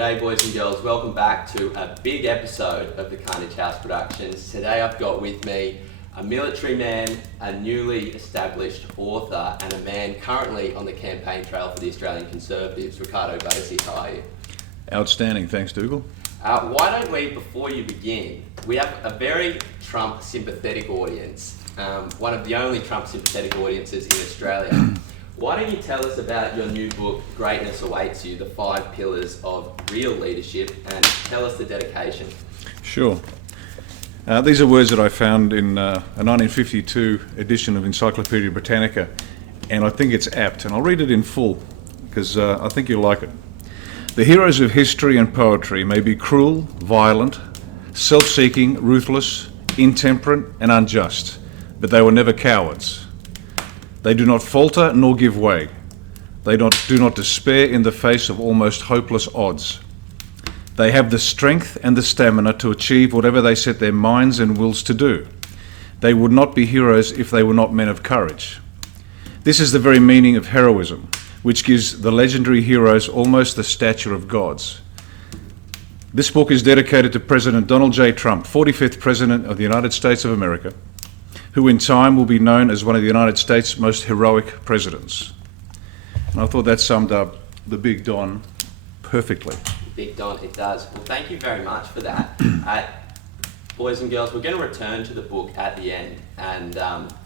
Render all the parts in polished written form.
G'day boys and girls, welcome back to a big episode of the Carnage House Productions. Today I've got with me a military man, a newly established author, and a man currently on the campaign trail for the Australian Conservatives, Riccardo Bosi. How are you? Outstanding, thanks Dougal. Why don't we, before you begin, we have a very Trump sympathetic audience, one of the only Trump sympathetic audiences in Australia. Why don't you tell us about your new book, Greatness Awaits You, the 5 Pillars of Real Leadership, and tell us the dedication. Sure. These are words that I found in a 1952 edition of Encyclopaedia Britannica, and I think it's apt, and I'll read it in full, because I think you'll like it. The heroes of history and poetry may be cruel, violent, self-seeking, ruthless, intemperate, and unjust, but they were never cowards. They do not falter nor give way. They do not despair in the face of almost hopeless odds. They have the strength and the stamina to achieve whatever they set their minds and wills to do. They would not be heroes if they were not men of courage. This is the very meaning of heroism, which gives the legendary heroes almost the stature of gods. This book is dedicated to President Donald J. Trump, 45th President of the United States of America, who in time will be known as one of the United States' most heroic presidents. And I thought that summed up the Big Don perfectly. Big Don, it does. Well, thank you very much for that. Boys and girls, we're going to return to the book at the end and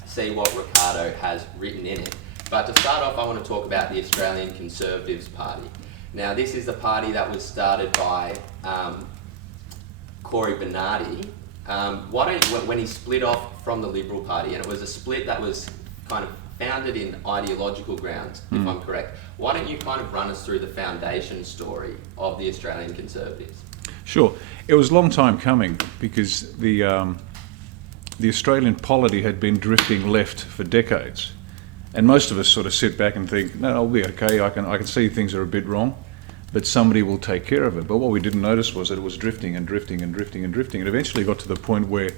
see what Riccardo has written in it. But to start off, I want to talk about the Australian Conservatives Party. Now, this is the party that was started by Corey Bernardi. When he split off from the Liberal Party, and it was a split that was kind of founded in ideological grounds, if I'm correct. Why don't you kind of run us through the foundation story of the Australian Conservatives? Sure. It was a long time coming because the Australian polity had been drifting left for decades. And most of us sort of sit back and think, no, I'll be okay, I can see things are a bit wrong, but somebody will take care of it. But what we didn't notice was that it was drifting and drifting and drifting and drifting. It eventually got to the point where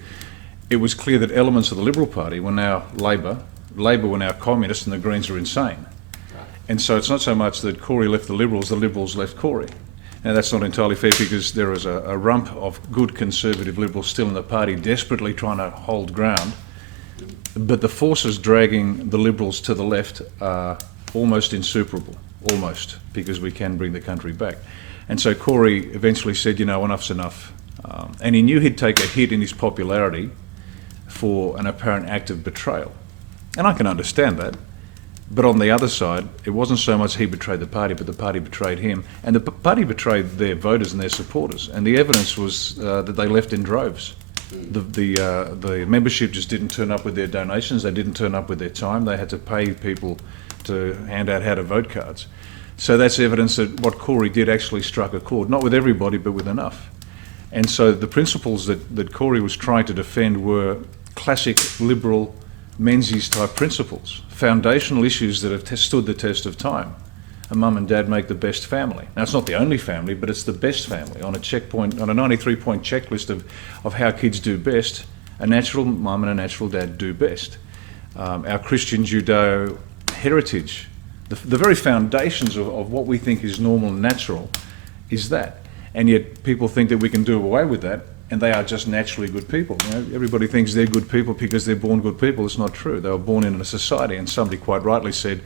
it was clear that elements of the Liberal Party were now Labor were now communists, and the Greens are insane. Right. And so it's not so much that Corey left the Liberals left Corey. Now that's not entirely fair because there is a rump of good conservative Liberals still in the party desperately trying to hold ground. But the forces dragging the Liberals to the left are almost insuperable. Almost, because we can bring the country back. And so Corey eventually said, enough's enough. And he knew he'd take a hit in his popularity for an apparent act of betrayal. And I can understand that. But on the other side, it wasn't so much he betrayed the party, but the party betrayed him. And the party betrayed their voters and their supporters. And the evidence was that they left in droves. The membership just didn't turn up with their donations. They didn't turn up with their time. They had to pay people to hand out how to vote cards. So that's evidence that what Corey did actually struck a chord, not with everybody, but with enough. And so the principles that Corey was trying to defend were classic liberal Menzies type principles, foundational issues that have stood the test of time. A mum and dad make the best family. Now it's not the only family, but it's the best family. On a 93-point checklist of how kids do best, a natural mum and a natural dad do best. Our Christian Judeo heritage, the very foundations of what we think is normal and natural is that. And yet people think that we can do away with that, and they are just naturally good people. Everybody thinks they're good people because they're born good people. It's not true. They were born in a society, and somebody quite rightly said,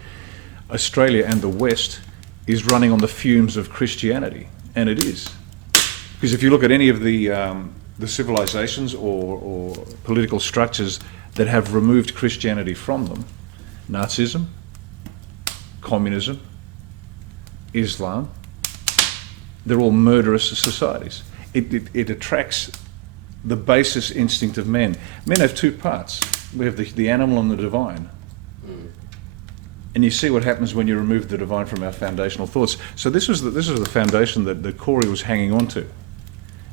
Australia and the West is running on the fumes of Christianity, and it is. Because if you look at any of the civilizations or political structures that have removed Christianity from them, Nazism, communism, Islam, they're all murderous societies. It attracts the basest instinct of men. Men have two parts. We have the animal and the divine. And you see what happens when you remove the divine from our foundational thoughts. So this was the foundation that Corey was hanging on to.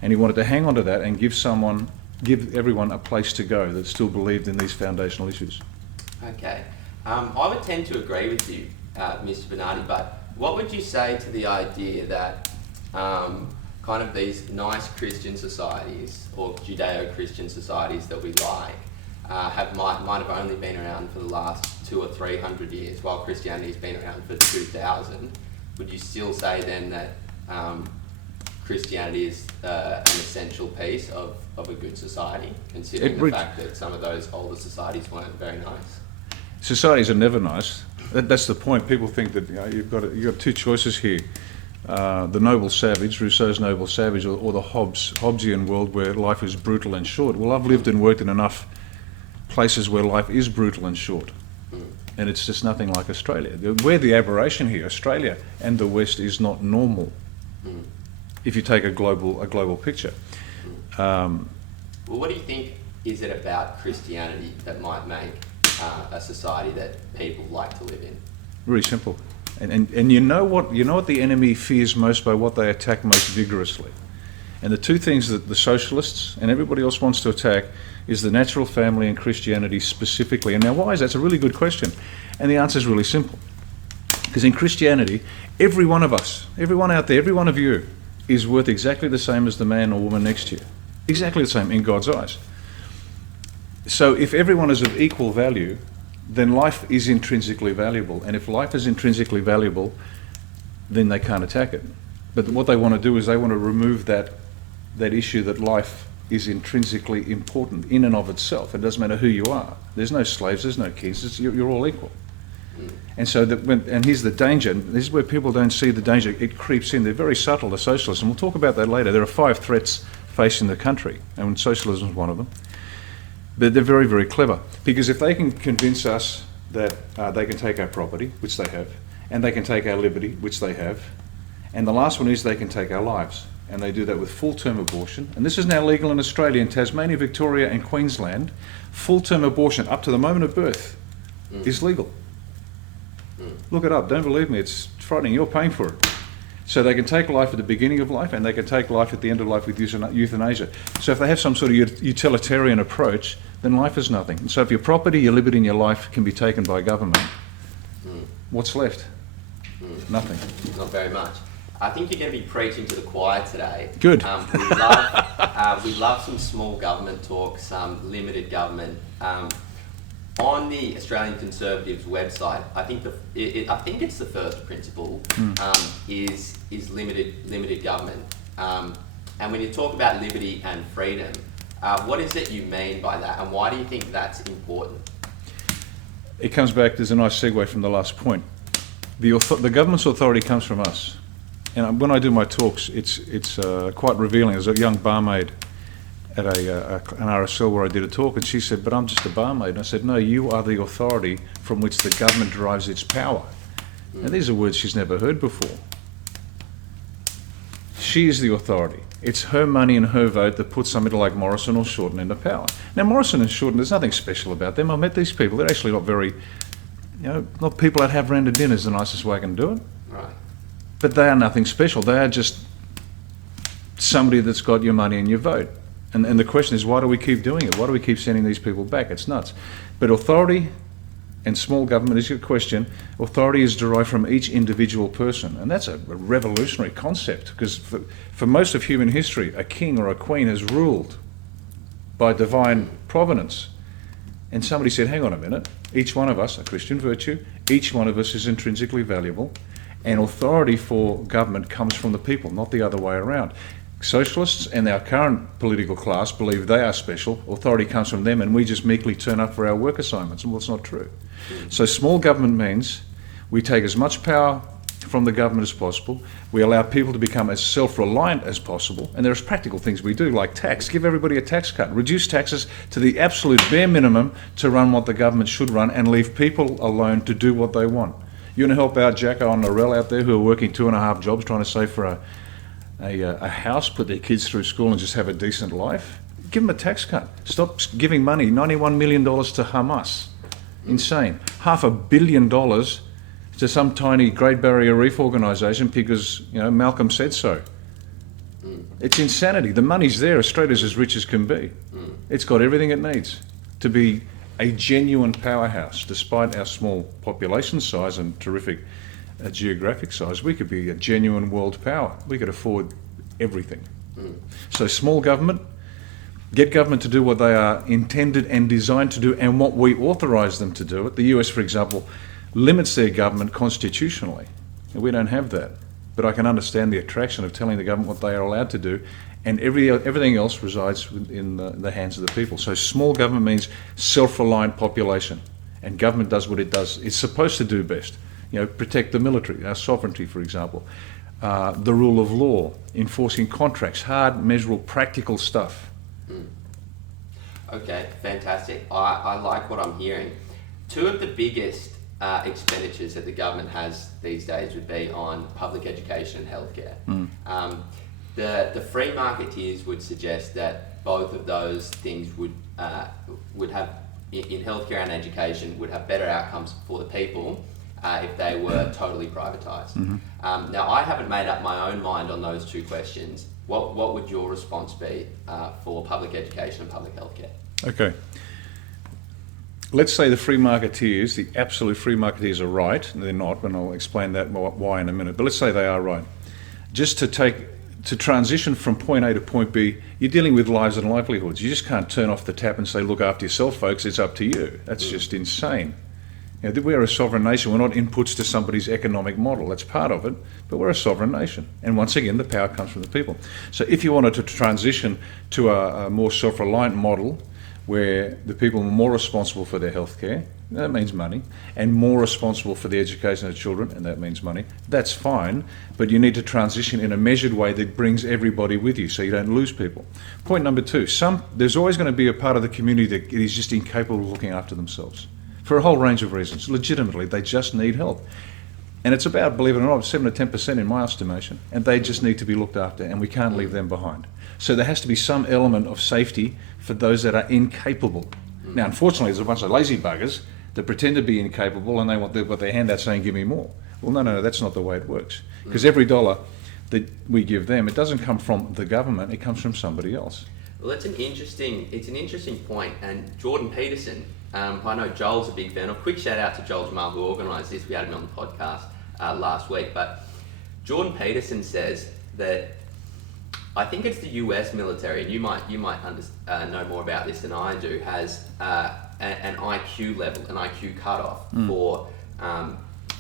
And he wanted to hang on to that and give everyone a place to go that still believed in these foundational issues. Okay. I would tend to agree with you, Mr. Bernardi, but what would you say to the idea that kind of these nice Christian societies or Judeo-Christian societies that we like might have only been around for the last 200 or 300 years, while Christianity's been around for 2000? Would you still say then that Christianity is an essential piece of a good society, considering the fact that some of those older societies weren't very nice? Societies are never nice. That's the point. People think that you've got two choices here: the noble savage, Rousseau's noble savage, or the Hobbesian world where life is brutal and short. Well, I've lived and worked in enough places where life is brutal and short, and it's just nothing like Australia. We're the aberration here. Australia and the West is not normal. If you take a global picture. Well, what do you think is it about Christianity that might make a society that people like to live in? Really simple. And you know what the enemy fears most by what they attack most vigorously. And the two things that the socialists and everybody else wants to attack is the natural family and Christianity specifically. And now why is that? It's a really good question. And the answer is really simple. Because in Christianity, every one of us, everyone out there, every one of you is worth exactly the same as the man or woman next to you. Exactly the same in God's eyes. So if everyone is of equal value, then life is intrinsically valuable. And if life is intrinsically valuable, then they can't attack it. But what they want to do is they want to remove that issue that life is intrinsically important in and of itself. It doesn't matter who you are. There's no slaves, there's no kings, you're all equal. And so and here's the danger, and this is where people don't see the danger. It creeps in. They're very subtle, the socialists, and we'll talk about that later. There are 5 threats facing the country, and socialism is one of them. But they're very, very clever, because if they can convince us that they can take our property, which they have, and they can take our liberty, which they have, and the last one is they can take our lives, and they do that with full-term abortion. And this is now legal in Australia, in Tasmania, Victoria and Queensland. Full-term abortion up to the moment of birth is legal. Look it up. Don't believe me. It's frightening. You're paying for it. So they can take life at the beginning of life, and they can take life at the end of life with euthanasia. So if they have some sort of utilitarian approach, then life is nothing. And so if your property, your liberty and your life can be taken by government, what's left? Nothing. Not very much. I think you're going to be preaching to the choir today. Good. We love some small government talk, some limited government. On the Australian Conservatives website, I think it's the first principle is limited government. And when you talk about liberty and freedom, what is it you mean by that, and why do you think that's important? It comes back. There's a nice segue from the last point. The government's authority comes from us. And when I do my talks, it's quite revealing. There's a young barmaid at an RSL where I did a talk, and she said, "But I'm just a barmaid." And I said, "No, you are the authority from which the government derives its power." Now, these are words she's never heard before. She is the authority. It's her money and her vote that puts somebody like Morrison or Shorten into power. Now, Morrison and Shorten, there's nothing special about them. I met these people. They're actually not people that have round to dinner is the nicest way I can do it. Right. But they are nothing special. They are just somebody that's got your money and your vote. And the question is, why do we keep doing it? Why do we keep sending these people back? It's nuts. But authority and small government is your question. Authority is derived from each individual person. And that's a revolutionary concept, because for most of human history, a king or a queen has ruled by divine providence. And somebody said, hang on a minute, each one of us, a Christian virtue, each one of us is intrinsically valuable, and authority for government comes from the people, not the other way around. Socialists and our current political class believe they are special, authority comes from them, and we just meekly turn up for our work assignments, and well, it's not true. So small government means we take as much power from the government as possible, we allow people to become as self-reliant as possible, and there's practical things we do, like tax. Give everybody a tax cut, reduce taxes to the absolute bare minimum to run what the government should run, and leave people alone to do what they want. You want to help out Jacko and Norell out there who are working 2.5 jobs trying to save for a house, put their kids through school and just have a decent life? Give them a tax cut. Stop giving money, $91 million to Hamas. Insane. $500 million to some tiny Great Barrier Reef organisation because, Malcolm said so. It's insanity. The money's there. Australia's as rich as can be. It's got everything it needs to be a genuine powerhouse. Despite our small population size and terrific geographic size, we could be a genuine world power. We could afford everything. So small government, get government to do what they are intended and designed to do and what we authorise them to do. The US, for example, limits their government constitutionally. And we don't have that. but I can understand the attraction of telling the government what they are allowed to do, and everything else resides in the hands of the people. So small government means self-reliant population, and government does what it does. It's supposed to do best. Protect the military, our sovereignty, for example, the rule of law, enforcing contracts, hard, measurable, practical stuff. Okay, fantastic. I like what I'm hearing. Two of the biggest expenditures that the government has these days would be on public education and healthcare. The free marketeers would suggest that both of those things would have, in healthcare and education, would have better outcomes for the people if they were totally privatised. Now, I haven't made up my own mind on those two questions. What would your response be for public education and public healthcare? Okay. Let's say the free marketeers, the absolute free marketeers, are right. They're not, and I'll explain that why in a minute. But let's say they are right. Just to transition from point A to point B, you're dealing with lives and livelihoods. You just can't turn off the tap and say, look after yourself, folks, it's up to you. That's just insane. We're a sovereign nation. We're not inputs to somebody's economic model. That's part of it, but we're a sovereign nation. And once again, the power comes from the people. So if you wanted to transition to a more self-reliant model where the people are more responsible for their healthcare, that means money, and more responsible for the education of children, and that means money, that's fine, but you need to transition in a measured way that brings everybody with you so you don't lose people. Point number two, there's always going to be a part of the community that is just incapable of looking after themselves for a whole range of reasons. Legitimately, they just need help. And it's about, believe it or not, 7 to 10% in my estimation, and they just need to be looked after, and we can't leave them behind. So there has to be some element of safety for those that are incapable. Now, unfortunately, there's a bunch of lazy buggers that pretend to be incapable, and they want their hand out saying, give me more. Well, no, that's not the way it works. Because every dollar that we give them, it doesn't come from the government, it comes from somebody else. Well, it's an interesting point, and Jordan Peterson, I know Joel's a big fan of. Quick shout out to Joel Jammal, who organised this. We had him on the podcast last week. But Jordan Peterson says that, I think it's the US military, and you might know more about this than I do, has an IQ level, an IQ cutoff for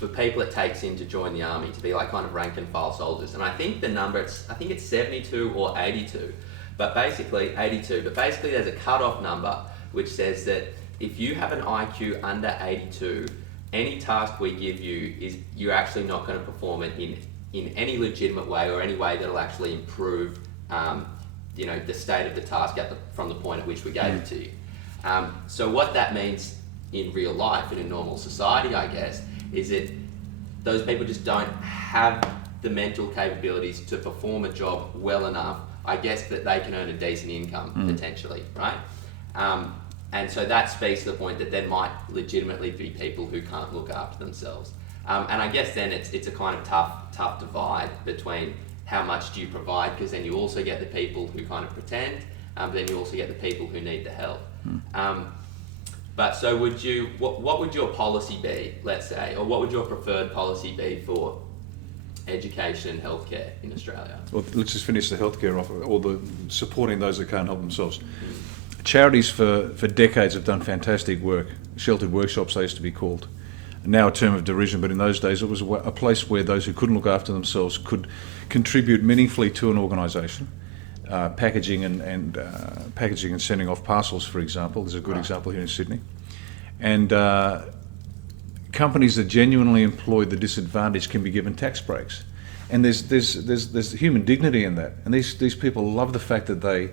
people it takes in to join the army, to be like kind of rank and file soldiers. And I think the number, it's 72 or 82, but basically 82. But basically there's a cutoff number which says that if you have an IQ under 82, any task we give you you're actually not going to perform it in any legitimate way or any way that'll actually improve the state of the task from the point at which we gave it to you. So what that means in real life, in a normal society, I guess, is that those people just don't have the mental capabilities to perform a job well enough, I guess, that they can earn a decent income, potentially, right? And so that speaks to the point that there might legitimately be people who can't look after themselves. And I guess then it's a kind of tough divide between how much do you provide, because then you also get the people who kind of pretend, but then you also get the people who need the help. But so what would your policy be, let's say, or what would your preferred policy be for education and healthcare in Australia? Well, let's just finish the healthcare off, or the supporting those that can't help themselves. Charities for decades have done fantastic work. Sheltered workshops, they used to be called. Now a term of derision, but in those days it was a place where those who couldn't look after themselves could contribute meaningfully to an organisation. Packaging and sending off parcels, for example. There's a good example here in Sydney. And companies that genuinely employ the disadvantaged can be given tax breaks. And there's human dignity in that. And these people love the fact that they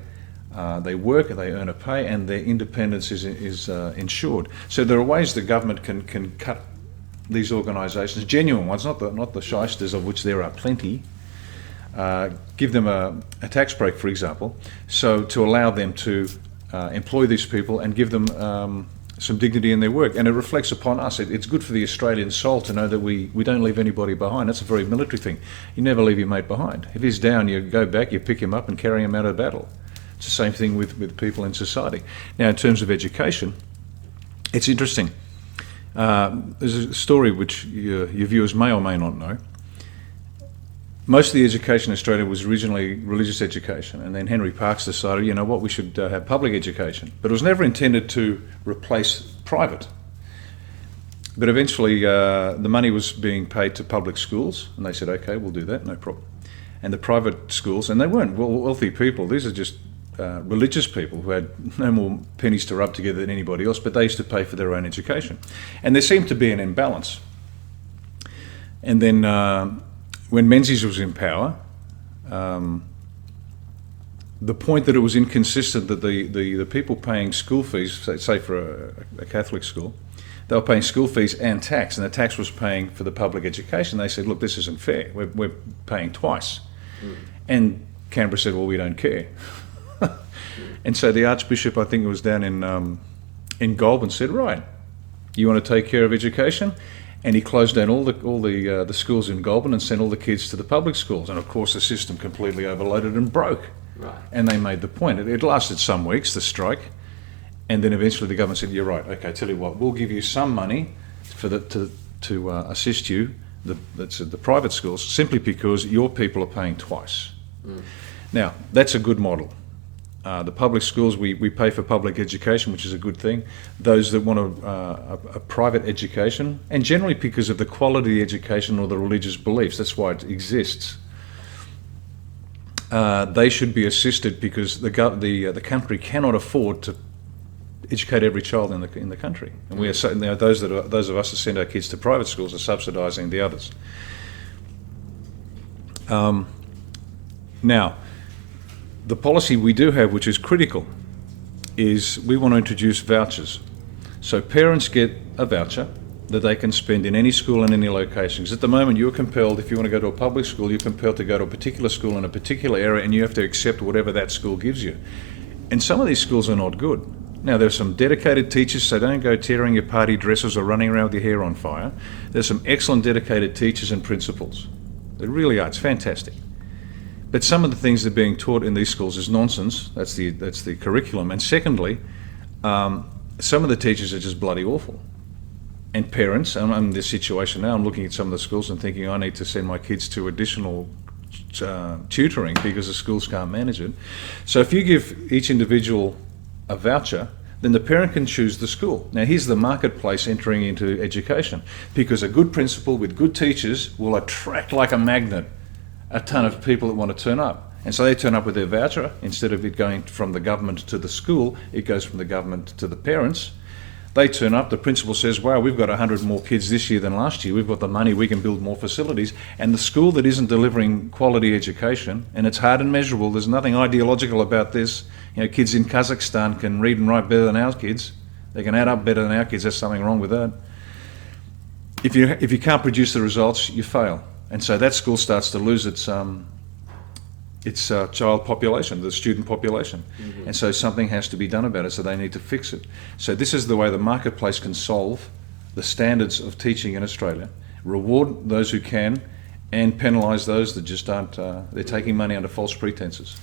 work, they earn a pay, and their independence is ensured. So there are ways the government can cut these organisations, genuine ones, not the shysters, of which there are plenty. Give them a tax break, for example, so to allow them to employ these people and give them some dignity in their work. And it reflects upon us. It's good for the Australian soul to know that we don't leave anybody behind. That's a very military thing. You never leave your mate behind. If he's down, you go back, you pick him up and carry him out of battle. It's the same thing with people in society. Now, in terms of education, it's interesting. There's a story which your viewers may or may not know. Most of the education in Australia was originally religious education, and then Henry Parkes decided, we should have public education. But it was never intended to replace private. But eventually, the money was being paid to public schools, and they said, okay, we'll do that, no problem. And the private schools, and they weren't wealthy people, these are just religious people who had no more pennies to rub together than anybody else, but they used to pay for their own education. And there seemed to be an imbalance. And then when Menzies was in power, the point that it was inconsistent that the people paying school fees, say for a Catholic school, they were paying school fees and tax, and the tax was paying for the public education. They said, look, this isn't fair. We're paying twice. And Canberra said, well, we don't care. And so the Archbishop, I think it was down in Goulburn, said, right, you want to take care of education? And he closed down all the schools in Goulburn and sent all the kids to the public schools. And of course the system completely overloaded and broke. Right. And they made the point. It lasted some weeks, the strike. And then eventually the government said, you're right, okay, tell you what, we'll give you some money to assist you, that's the private schools, simply because your people are paying twice. Now, that's a good model. The public schools, we pay for public education, which is a good thing. Those that want a private education, and generally because of the quality of the education or the religious beliefs, that's why it exists, they should be assisted because the country cannot afford to educate every child in the country, and we are those of us that send our kids to private schools are subsidising the others. Now, the policy we do have, which is critical, is we want to introduce vouchers. So parents get a voucher that they can spend in any school in any location. Because at the moment you're compelled, if you want to go to a public school, you're compelled to go to a particular school in a particular area, and you have to accept whatever that school gives you. And some of these schools are not good. Now, there's some dedicated teachers, so don't go tearing your party dresses or running around with your hair on fire. There's some excellent dedicated teachers and principals. There really are. It's fantastic. But some of the things that are being taught in these schools is nonsense. That's the curriculum. And secondly, some of the teachers are just bloody awful. And parents, I'm in this situation now, I'm looking at some of the schools and thinking I need to send my kids to additional tutoring because the schools can't manage it. So if you give each individual a voucher, then the parent can choose the school. Now here's the marketplace entering into education, because a good principal with good teachers will attract like a magnet a ton of people that want to turn up. And so they turn up with their voucher. Instead of it going from the government to the school, it goes from the government to the parents. They turn up, the principal says, wow, we've got 100 more kids this year than last year, we've got the money, we can build more facilities. And the school that isn't delivering quality education, and it's hard and measurable, there's nothing ideological about this. You know, kids in Kazakhstan can read and write better than our kids. They can add up better than our kids, there's something wrong with that. If you can't produce the results, you fail. And so that school starts to lose its child population, the student population. Mm-hmm. And so something has to be done about it, so they need to fix it. So this is the way the marketplace can solve the standards of teaching in Australia, reward those who can, and penalise those that just aren't, they're taking money under false pretences.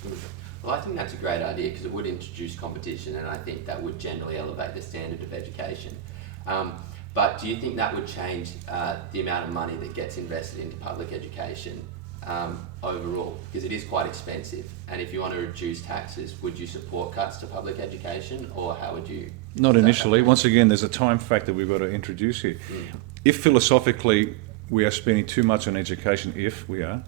Well, I think that's a great idea because it would introduce competition, and I think that would generally elevate the standard of education. But do you think that would change the amount of money that gets invested into public education overall? Because it is quite expensive, and if you want to reduce taxes, would you support cuts to public education, or how would you? Not initially. Once again, there's a time factor we've got to introduce here. If philosophically we are spending too much on education, if we are,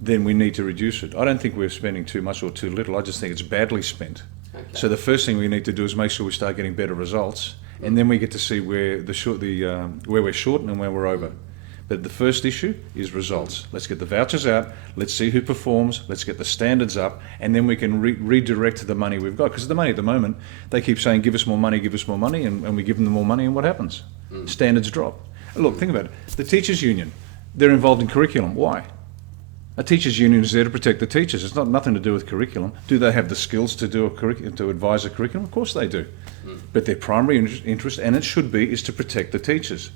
then we need to reduce it. I don't think we're spending too much or too little. I just think it's badly spent. Okay. So the first thing we need to do is make sure we start getting better results, and then we get to see where where we're short and where we're over. But the first issue is results. Let's get the vouchers out, let's see who performs, let's get the standards up, and then we can redirect the money we've got. Because the money at the moment, they keep saying, give us more money, and we give them more money, and what happens? Standards drop. Look, think about it. The teachers' union, they're involved in curriculum. Why? A teachers' union is there to protect the teachers. It's nothing to do with curriculum. Do they have the skills to do to advise a curriculum? Of course they do. But their primary interest, and it should be, is to protect the teachers.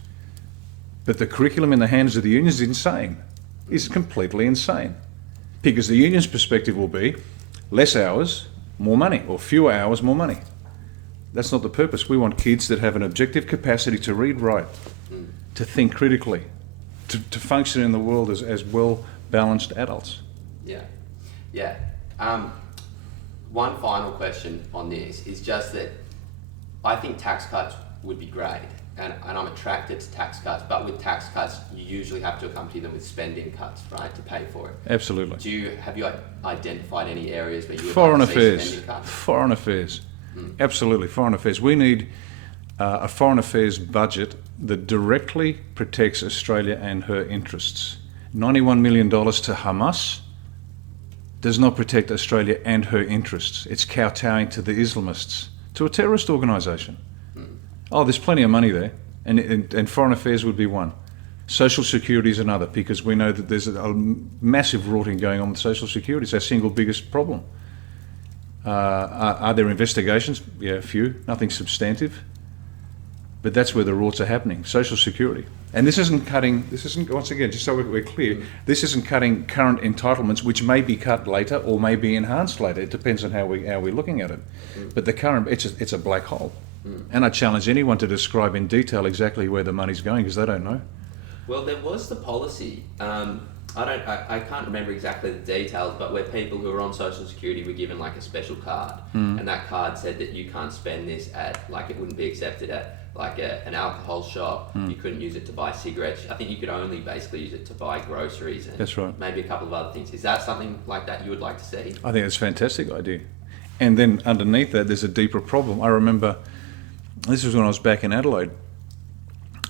But the curriculum in the hands of the unions is insane. It's completely insane. Because the union's perspective will be less hours, more money, or fewer hours, more money. That's not the purpose. We want kids that have an objective capacity to read, write, to think critically, to function in the world as well-balanced adults. Yeah. One final question on this is just that I think tax cuts would be great. and I'm attracted to tax cuts, but with tax cuts, you usually have to accompany them with spending cuts, right, to pay for it. Absolutely. Have you identified any areas where you would Foreign like to see affairs. spending cuts? Foreign affairs. Absolutely, foreign affairs. We need a foreign affairs budget that directly protects Australia and her interests. $91 million to Hamas does not protect Australia and her interests. It's kowtowing to the Islamists, to a terrorist organisation. Oh, there's plenty of money there, and foreign affairs would be one. Social security is another, because we know that there's a massive rorting going on with social security. It's our single biggest problem. Are there investigations? Yeah, a few. Nothing substantive. But that's where the rorts are happening. Social security. And this isn't, once again, just so we're clear, this isn't cutting current entitlements, which may be cut later or may be enhanced later. It depends on how we're looking at it. But the current, it's a black hole. And I challenge anyone to describe in detail exactly where the money's going, because they don't know. Well, there was the policy. I can't remember exactly the details, but where people who are on social security were given like a special card, and that card said that you can't spend this at, like, it wouldn't be accepted at like an alcohol shop. You couldn't use it to buy cigarettes. I think you could only basically use it to buy groceries and that's right. Maybe a couple of other things. Is that something like that you would like to see? I think it's a fantastic idea. And then underneath that, there's a deeper problem. I remember, this was when I was back in Adelaide,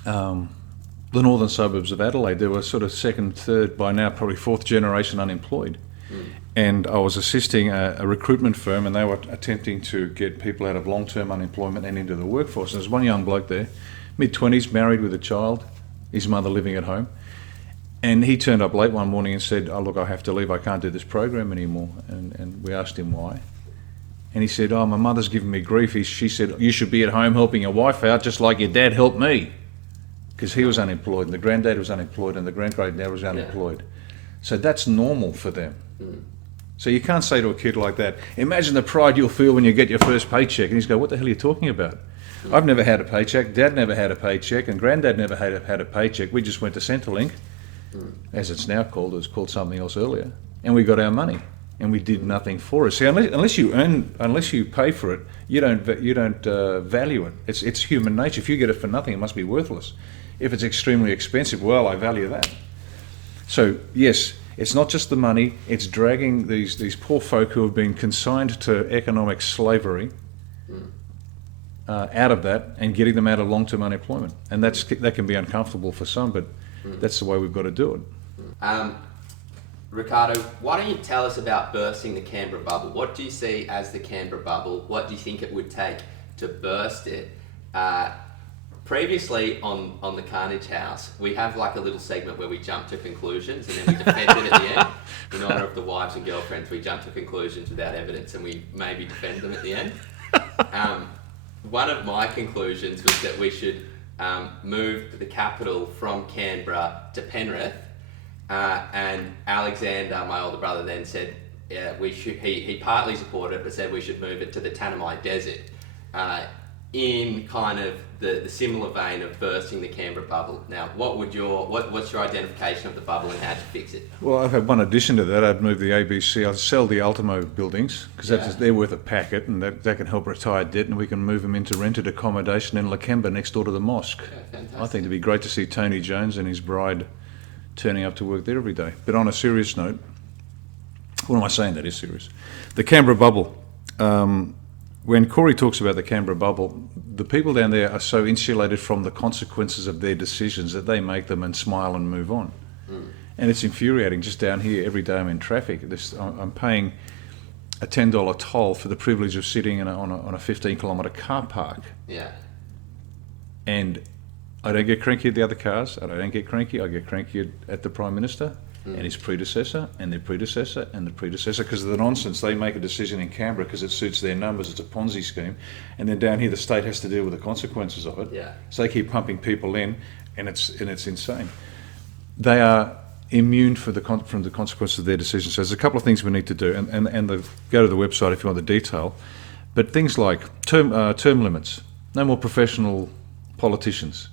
the northern suburbs of Adelaide. There were sort of second, third, by now probably fourth generation unemployed. And I was assisting a recruitment firm, and they were attempting to get people out of long-term unemployment and into the workforce. And there's one young bloke there, mid-20s, married with a child, his mother living at home. And he turned up late one morning and said, "Oh, look, I have to leave. I can't do this program anymore." And we asked him why. And he said, "Oh, my mother's giving me grief." She said, "You should be at home helping your wife out just like your dad helped me." Because he was unemployed, and the granddad was unemployed, and the grandgranddad was unemployed. So that's normal for them. So you can't say to a kid like that, "Imagine the pride you'll feel when you get your first paycheck." And he's go, "What the hell are you talking about? I've never had a paycheck, Dad never had a paycheck, and Granddad never had a paycheck. We just went to Centrelink, as it's now called. It was called something else earlier, and we got our money, and we did nothing for it." See, unless you pay for it, you don't value it. It's human nature. If you get it for nothing, it must be worthless. If it's extremely expensive, well, I value that. So yes, it's not just the money, it's dragging these poor folk who have been consigned to economic slavery out of that and getting them out of long-term unemployment. And that can be uncomfortable for some, but that's the way we've got to do it. Riccardo, why don't you tell us about bursting the Canberra Bubble? What do you see as the Canberra Bubble? What do you think it would take to burst it? Previously on the Carnage House, we have like a little segment where we jump to conclusions and then we defend it at the end. In honour of the wives and girlfriends, we jump to conclusions without evidence and we maybe defend them at the end. One of my conclusions was that we should move the capital from Canberra to Penrith, and Alexander, my older brother, then said we should. He partly supported it, but said we should move it to the Tanami Desert. In kind of the similar vein of bursting the Canberra Bubble. Now, what's your identification of the bubble and how to fix it? Well, I've had one addition to that. I'd move the ABC. I'd sell the Ultimo buildings, because they're worth a packet, and that can help retire debt, and we can move them into rented accommodation in Lakemba next door to the mosque. Yeah, fantastic. I think it'd be great to see Tony Jones and his bride turning up to work there every day. But on a serious note, what am I saying that is serious? The Canberra Bubble. When Corey talks about the Canberra Bubble, the people down there are so insulated from the consequences of their decisions that they make them and smile and move on. And it's infuriating. Just down here, every day I'm in traffic. I'm paying a $10 toll for the privilege of sitting on a 15-kilometre car park. Yeah. And I don't get cranky at the other cars. I don't get cranky. I get cranky at the Prime Minister and his predecessor and their predecessor and the predecessor, because of the nonsense. They make a decision in Canberra because it suits their numbers. It's a Ponzi scheme. And then down here, the state has to deal with the consequences of it. Yeah. So they keep pumping people in, and it's insane. They are immune from the consequences of their decisions. So there's a couple of things we need to do, and go to the website if you want the detail. But things like term limits, no more professional politicians.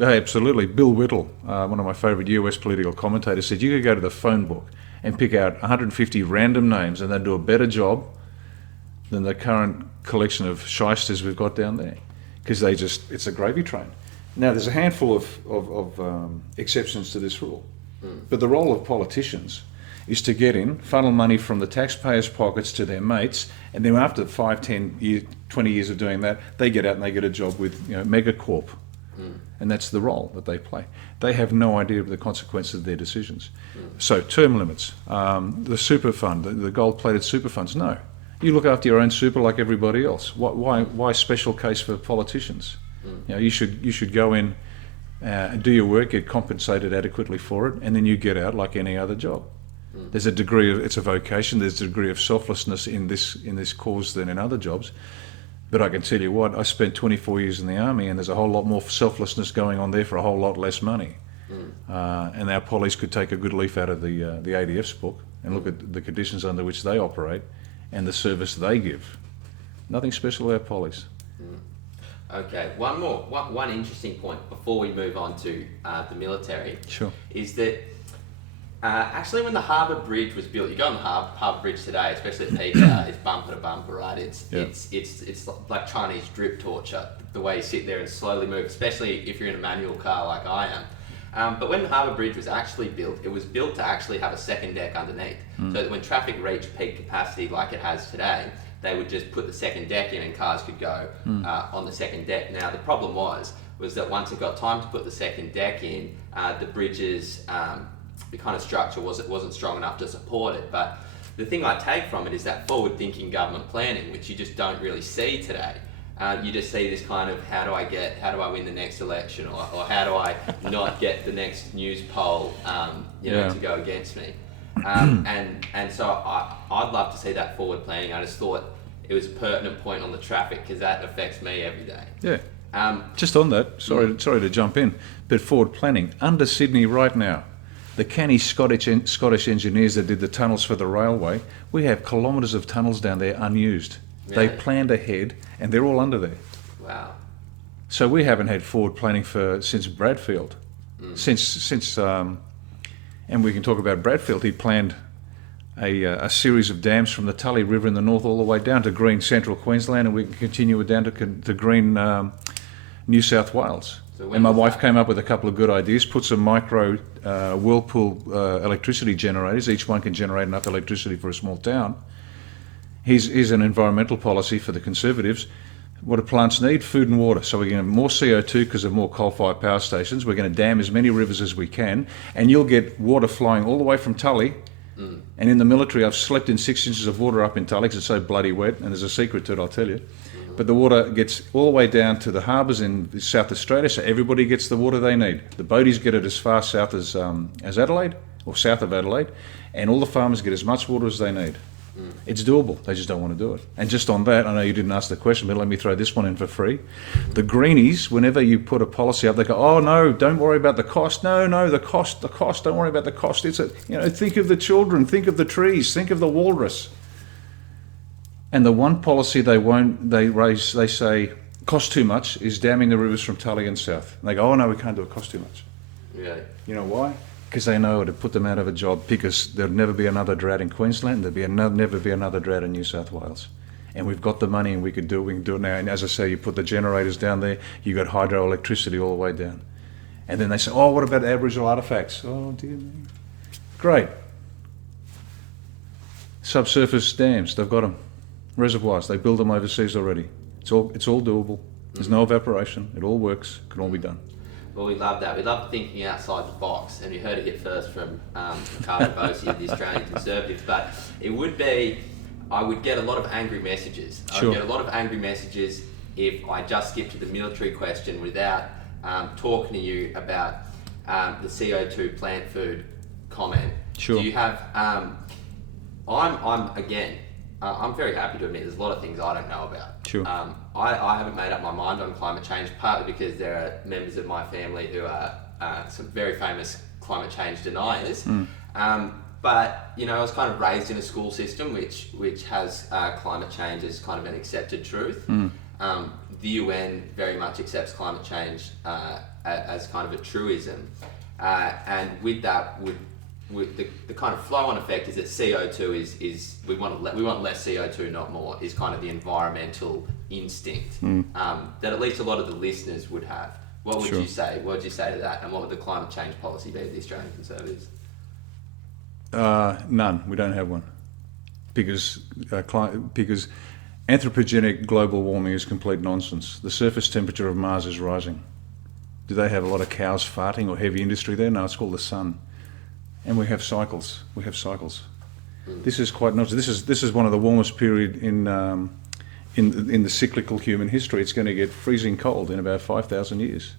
Absolutely. Bill Whittle, one of my favourite US political commentators, said you could go to the phone book and pick out 150 random names and they'd do a better job than the current collection of shysters we've got down there. because it's a gravy train. Now, there's a handful of exceptions to this rule, but the role of politicians is to get in, funnel money from the taxpayers' pockets to their mates, and then after 5, 10 years, 20 years of doing that, they get out and they get a job with Megacorp. And that's the role that they play. They have no idea of the consequences of their decisions. So term limits, the super fund, the gold-plated super funds, no. You look after your own super like everybody else. Why special case for politicians? You should go in and do your work, get compensated adequately for it, and then you get out like any other job. There's a degree of, it's a vocation, there's a degree of selflessness in this cause than in other jobs. But I can tell you what, I spent 24 years in the army, and there's a whole lot more selflessness going on there for a whole lot less money. And our pollies could take a good leaf out of the ADF's book and look at the conditions under which they operate and the service they give. Nothing special about pollies. Okay, one interesting point before we move on to the military. Sure. Is that actually when the Harbour Bridge was built, you go on the Harbour Bridge today, especially at peak, it's bumper to bumper, right? It's like Chinese drip torture, the way you sit there and slowly move, especially if you're in a manual car like I am. But when the Harbour Bridge was actually built, it was built to actually have a second deck underneath. So that when traffic reached peak capacity like it has today, they would just put the second deck in and cars could go on the second deck. Now the problem was that once it got time to put the second deck in, the bridge's the kind of structure wasn't strong enough to support it. But the thing I take from it is that forward-thinking government planning, which you just don't really see today. You just see this kind of how do I win the next election, or how do I not get the next news poll to go against me. And so I'd love to see that forward planning. I just thought it was a pertinent point on the traffic because that affects me every day. Yeah. Just on that, sorry to jump in, but forward planning under Sydney right now. The canny Scottish engineers that did the tunnels for the railway, we have kilometres of tunnels down there unused. Really? They planned ahead, and they're all under there. Wow. So we haven't had forward planning since Bradfield, since and we can talk about Bradfield. He planned a series of dams from the Tully River in the north all the way down to green central Queensland, and we can continue it down to green New South Wales. And my wife came up with a couple of good ideas, put some micro whirlpool electricity generators. Each one can generate enough electricity for a small town. Here's an environmental policy for the Conservatives. What do plants need? Food and water. So we're going to have more CO2 because of more coal-fired power stations. We're going to dam as many rivers as we can, and you'll get water flowing all the way from Tully. And in the military, I've slept in 6 inches of water up in Tully because it's so bloody wet, and there's a secret to it, I'll tell you. But the water gets all the way down to the harbours in South Australia, so everybody gets the water they need. The boaties get it as far south as Adelaide, or south of Adelaide, and all the farmers get as much water as they need. It's doable, they just don't want to do it. And just on that, I know you didn't ask the question, but let me throw this one in for free. The greenies, whenever you put a policy up, they go, oh no, don't worry about the cost. No, the cost, don't worry about the cost. It's think of the children, think of the trees, think of the walrus. And the one policy they say cost too much is damming the rivers from Tully and south. And they go, oh no, we can't do it, cost too much. Really? You know why? Because they know it'll put them out of a job, because there'll never be another drought in Queensland, never be another drought in New South Wales. And we've got the money and we can do it now. And as I say, you put the generators down there, you got hydroelectricity all the way down. And then they say, oh, what about Aboriginal artefacts? Oh, dear me. Great. Subsurface dams, they've got them. Reservoirs, they build them overseas already. It's all doable. There's no evaporation. It all works. It can all be done. Well, we love that. We love thinking outside the box, and you heard it here first from Riccardo Bosi of the Australian Conservatives. But it would be, I would get a lot of angry messages. I would get a lot of angry messages if I just skipped to the military question without talking to you about the CO2 plant food comment. Sure. Do you have? I'm very happy to admit there's a lot of things I don't know about. Sure. I haven't made up my mind on climate change, partly because there are members of my family who are some very famous climate change deniers. But I was kind of raised in a school system which has climate change as kind of an accepted truth. The UN very much accepts climate change as kind of a truism, and with that the kind of flow-on effect is that CO2 is we want less CO2, not more, is kind of the environmental instinct that at least a lot of the listeners would have. What would you say? What would you say to that? And what would the climate change policy be of the Australian Conservatives? None. We don't have one because anthropogenic global warming is complete nonsense. The surface temperature of Mars is rising. Do they have a lot of cows farting or heavy industry there? No, it's called the sun. And we have cycles. This is quite nonsense. This is one of the warmest period in the cyclical human history. It's going to get freezing cold in about 5,000 years.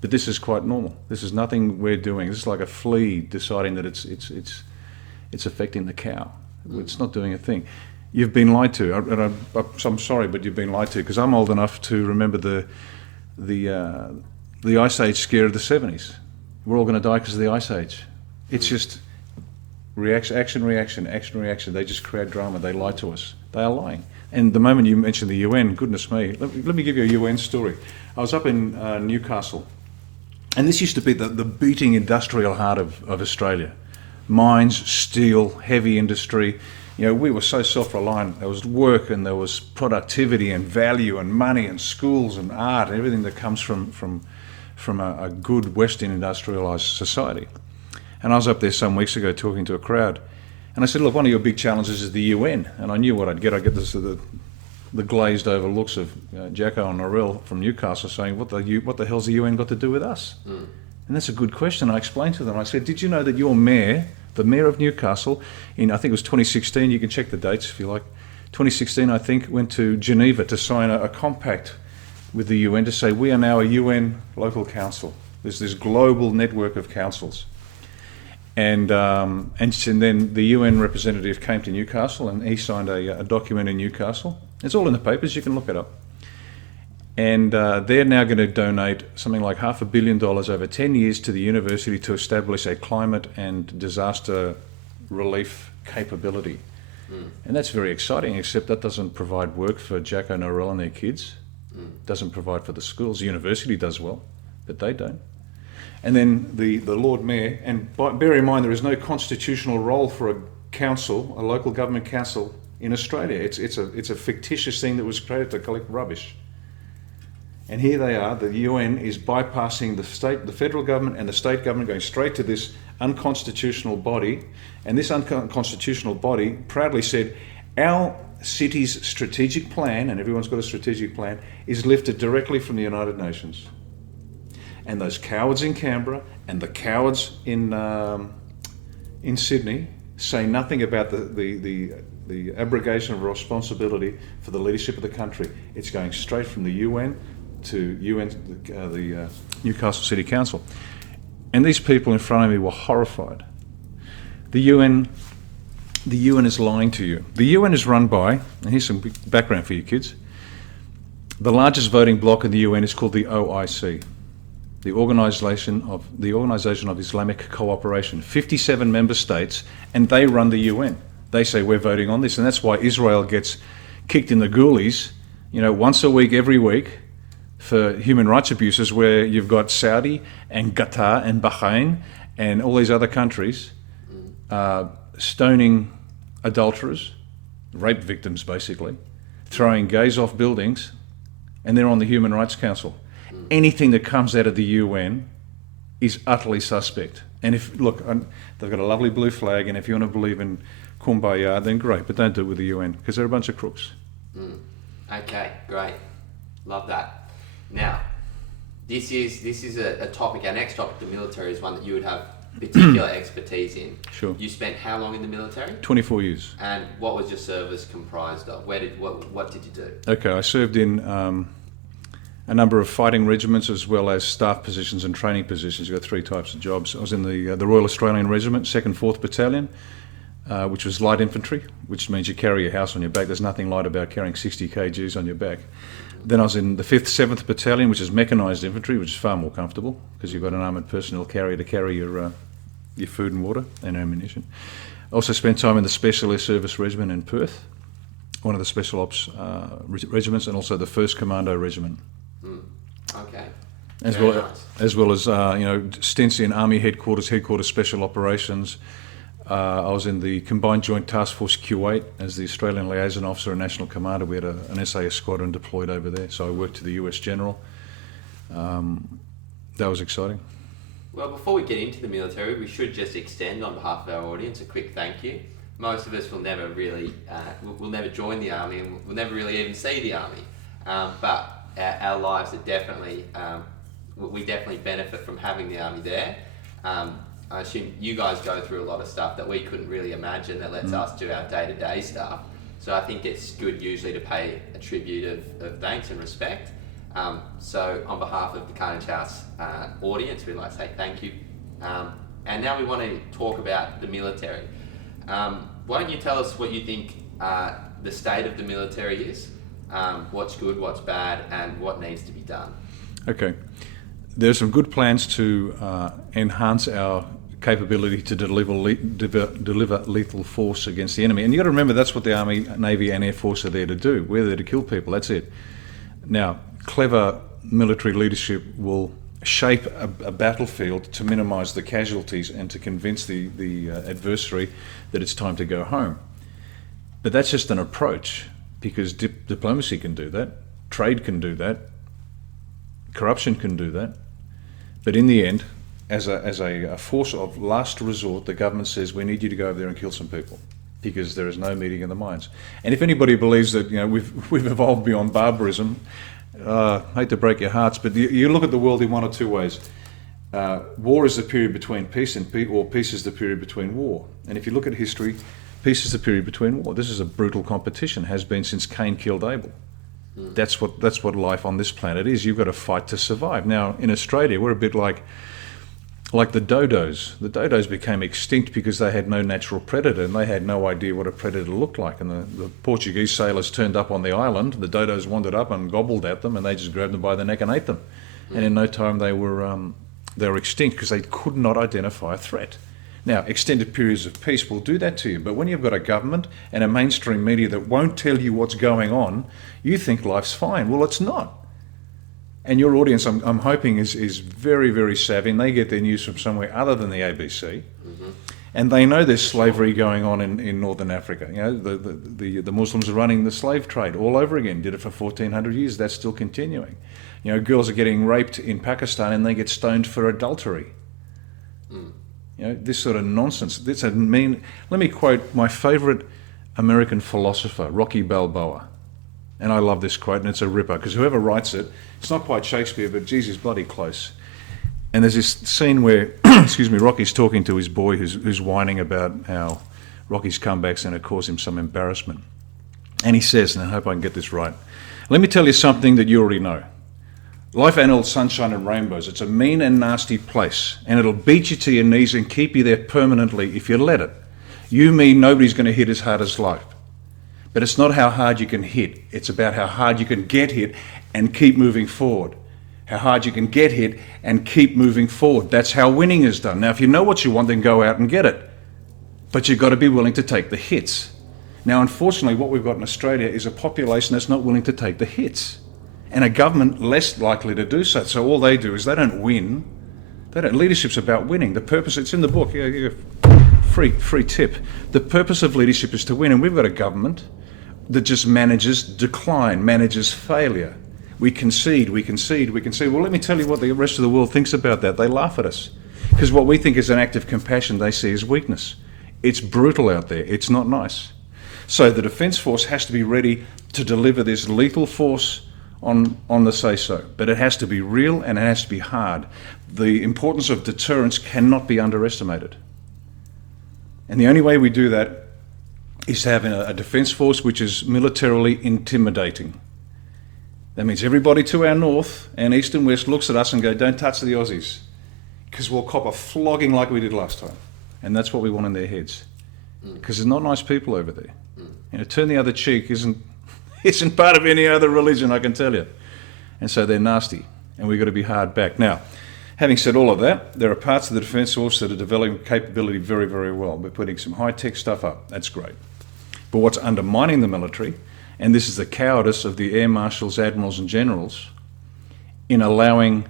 But this is quite normal. This is nothing we're doing. This is like a flea deciding that it's affecting the cow. It's not doing a thing. You've been lied to. I'm sorry, but you've been lied to because I'm old enough to remember the Ice Age scare of the 70s. We're all going to die because of the Ice Age. It's just action, reaction. They just create drama. They lie to us. They are lying. And the moment you mentioned the UN, goodness me, let me give you a UN story. I was up in Newcastle, and this used to be the beating industrial heart of Australia. Mines, steel, heavy industry. You know, we were so self-reliant. There was work and there was productivity and value and money and schools and art and everything that comes from a good Western industrialised society. And I was up there some weeks ago talking to a crowd, and I said, look, one of your big challenges is the UN. And I knew what I'd get. I'd get the glazed over looks of Jacko and Norell from Newcastle saying, what the hell's the UN got to do with us? And that's a good question. I explained to them, I said, did you know that your mayor, the mayor of Newcastle, in I think it was 2016, you can check the dates if you like, 2016 I think, went to Geneva to sign a compact with the UN to say we are now a UN local council. There's this global network of councils. And then the UN representative came to Newcastle and he signed a document in Newcastle. It's all in the papers, you can look it up. And they're now going to donate something like $500 million over 10 years to the university to establish a climate and disaster relief capability. And that's very exciting, except that doesn't provide work for Jacko Norell and their kids. Doesn't provide for the schools. The university does well, but they don't. And then the Lord Mayor, and bear in mind there is no constitutional role for a council, a local government council in Australia. It's a fictitious thing that was created to collect rubbish. And here they are, the UN is bypassing the federal government and the state government, going straight to this unconstitutional body. And this unconstitutional body proudly said, our city's strategic plan, and everyone's got a strategic plan, is lifted directly from the United Nations. And those cowards in Canberra and the cowards in Sydney say nothing about the abrogation of responsibility for the leadership of the country. It's going straight from the UN to the Newcastle City Council. And these people in front of me were horrified. The UN is lying to you. The UN is run by, and here's some background for you kids, the largest voting bloc in the UN is called the OIC, the Organisation of Islamic Cooperation. 57 member states, and they run the UN. They say we're voting on this, and that's why Israel gets kicked in the ghoulies, once a week, every week, for human rights abuses, where you've got Saudi and Qatar and Bahrain and all these other countries stoning adulterers, rape victims basically, throwing gays off buildings, and they're on the Human Rights Council. Anything that comes out of the UN is utterly suspect. And they've got a lovely blue flag, and if you want to believe in Kumbaya, then great, but don't do it with the UN, because they're a bunch of crooks. Okay, great. Love that. Now, this is a topic, our next topic, the military, is one that you would have particular expertise in. Sure. You spent how long in the military? 24 years. And what was your service comprised of? What did you do? Okay, I served in a number of fighting regiments as well as staff positions and training positions. You've got three types of jobs. I was in the Royal Australian Regiment, 2nd 4th Battalion, which was light infantry, which means you carry your house on your back. There's nothing light about carrying 60 kgs on your back. Then I was in the 5th 7th Battalion, which is mechanised infantry, which is far more comfortable because you've got an armoured personnel carrier to carry your food and water and ammunition. I also spent time in the Special Air Service Regiment in Perth, one of the Special Ops regiments, and also the 1st Commando Regiment. Okay. As well as stints in Army Headquarters Special Operations, I was in the Combined Joint Task Force Kuwait as the Australian Liaison Officer and National Commander. We had an SAS squadron deployed over there, so I worked to the US General. That was exciting. Well, before we get into the military, we should just extend on behalf of our audience a quick thank you. Most of us will never really, will never join the army, and we'll never really even see the army. But our lives are definitely, we definitely benefit from having the army there. I assume you guys go through a lot of stuff that we couldn't really imagine that lets us do our day-to-day stuff. So I think it's good usually to pay a tribute of thanks and respect. So on behalf of the Carnage House audience, we'd like to say thank you. And now we want to talk about the military. Why don't you tell us what you think the state of the military is, what's good, what's bad, and what needs to be done? Okay. There's some good plans to enhance our capability to deliver lethal force against the enemy. And you've got to remember that's what the Army, Navy and Air Force are there to do. We're there to kill people, that's it. Now, clever military leadership will shape a battlefield to minimise the casualties and to convince the adversary that it's time to go home. But that's just an approach, because diplomacy can do that, trade can do that, corruption can do that. But in the end, as a force of last resort, the government says we need you to go over there and kill some people, because there is no meeting in the minds. And if anybody believes that we've evolved beyond barbarism, I hate to break your hearts, but you look at the world in one or two ways. War is the period between peace, or peace is the period between war. And if you look at history, peace is the period between war. This is a brutal competition, has been since Cain killed Abel. That's what life on this planet is. You've got to fight to survive. Now, in Australia, we're a bit like the dodos. The dodos became extinct because they had no natural predator, and they had no idea what a predator looked like. And the Portuguese sailors turned up on the island, the dodos wandered up and gobbled at them, and they just grabbed them by the neck and ate them. And in no time they were extinct because they could not identify a threat. Now, extended periods of peace will do that to you, but when you've got a government and a mainstream media that won't tell you what's going on, you think life's fine. Well, it's not. And your audience, I'm hoping, is very, very savvy, and they get their news from somewhere other than the ABC. Mm-hmm. And they know there's slavery going on in Northern Africa. You know, the Muslims are running the slave trade all over again. Did it for 1,400 years. That's still continuing. You know, girls are getting raped in Pakistan and they get stoned for adultery. Mm. You know, this sort of nonsense. Let me quote my favourite American philosopher, Rocky Balboa. And I love this quote, and it's a ripper, because whoever writes it, it's not quite Shakespeare, but geez, he's bloody close. And there's this scene where, Rocky's talking to his boy who's whining about how Rocky's comeback's going to cause him some embarrassment. And he says, and I hope I can get this right, let me tell you something that you already know. Life ain't all sunshine and rainbows. It's a mean and nasty place, and it'll beat you to your knees and keep you there permanently if you let it. You mean nobody's going to hit as hard as life. But it's not how hard you can hit. It's about how hard you can get hit and keep moving forward. How hard you can get hit and keep moving forward. That's how winning is done. Now, if you know what you want, then go out and get it. But you've got to be willing to take the hits. Now, unfortunately, what we've got in Australia is a population that's not willing to take the hits, and a government less likely to do so. So all they do is they don't win. Leadership's about winning. The purpose, it's in the book. Free tip. The purpose of leadership is to win, and we've got a government that just manages decline, manages failure. We concede. Well, let me tell you what the rest of the world thinks about that. They laugh at us, because what we think is an act of compassion, they see as weakness. It's brutal out there. It's not nice. So the Defence Force has to be ready to deliver this lethal force on the say-so. But it has to be real and it has to be hard. The importance of deterrence cannot be underestimated. And the only way we do that is to have a Defence Force which is militarily intimidating. That means everybody to our north and east and west looks at us and go, don't touch the Aussies, because we'll cop a flogging like we did last time. And that's what we want in their heads. Because there's not nice people over there. You know, turn the other cheek isn't part of any other religion, I can tell you. And so they're nasty, and we've got to be hard back. Now, having said all of that, there are parts of the Defence Force that are developing capability very, very well. We're putting some high-tech stuff up. That's great. But what's undermining the military, and this is the cowardice of the air marshals, admirals and generals, in allowing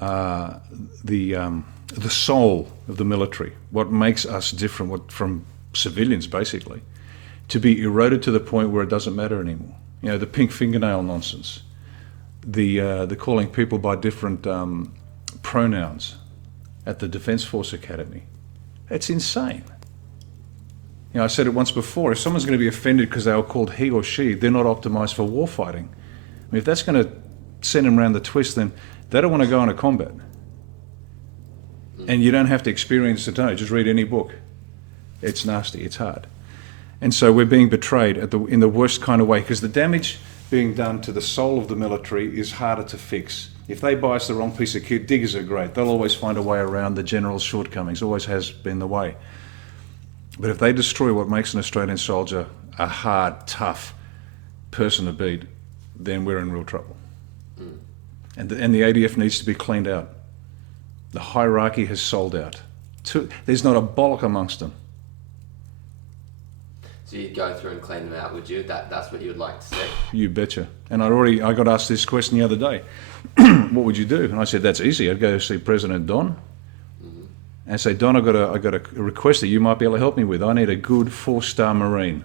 the the soul of the military, what makes us different from civilians, basically, to be eroded to the point where it doesn't matter anymore. You know, the pink fingernail nonsense, the calling people by different pronouns at the Defence Force Academy. It's insane. You know, I said it once before, if someone's going to be offended because they were called he or she, they're not optimised for warfighting. I mean, if that's going to send them around the twist, then they don't want to go into combat. And you don't have to experience it, no, just read any book. It's nasty, it's hard. And so we're being betrayed in the worst kind of way, because the damage being done to the soul of the military is harder to fix. If they buy us the wrong piece of kit, diggers are great. They'll always find a way around the general's shortcomings, always has been the way. But if they destroy what makes an Australian soldier a hard, tough person to beat, then we're in real trouble. And the ADF needs to be cleaned out. The hierarchy has sold out. There's not a bollock amongst them. So you'd go through and clean them out, would you? That's what you would like to see? You betcha. And I got asked this question the other day. What would you do? And I said, that's easy. I'd go see President Don and say, Don, I've got a request that you might be able to help me with. I need a good 4-star Marine,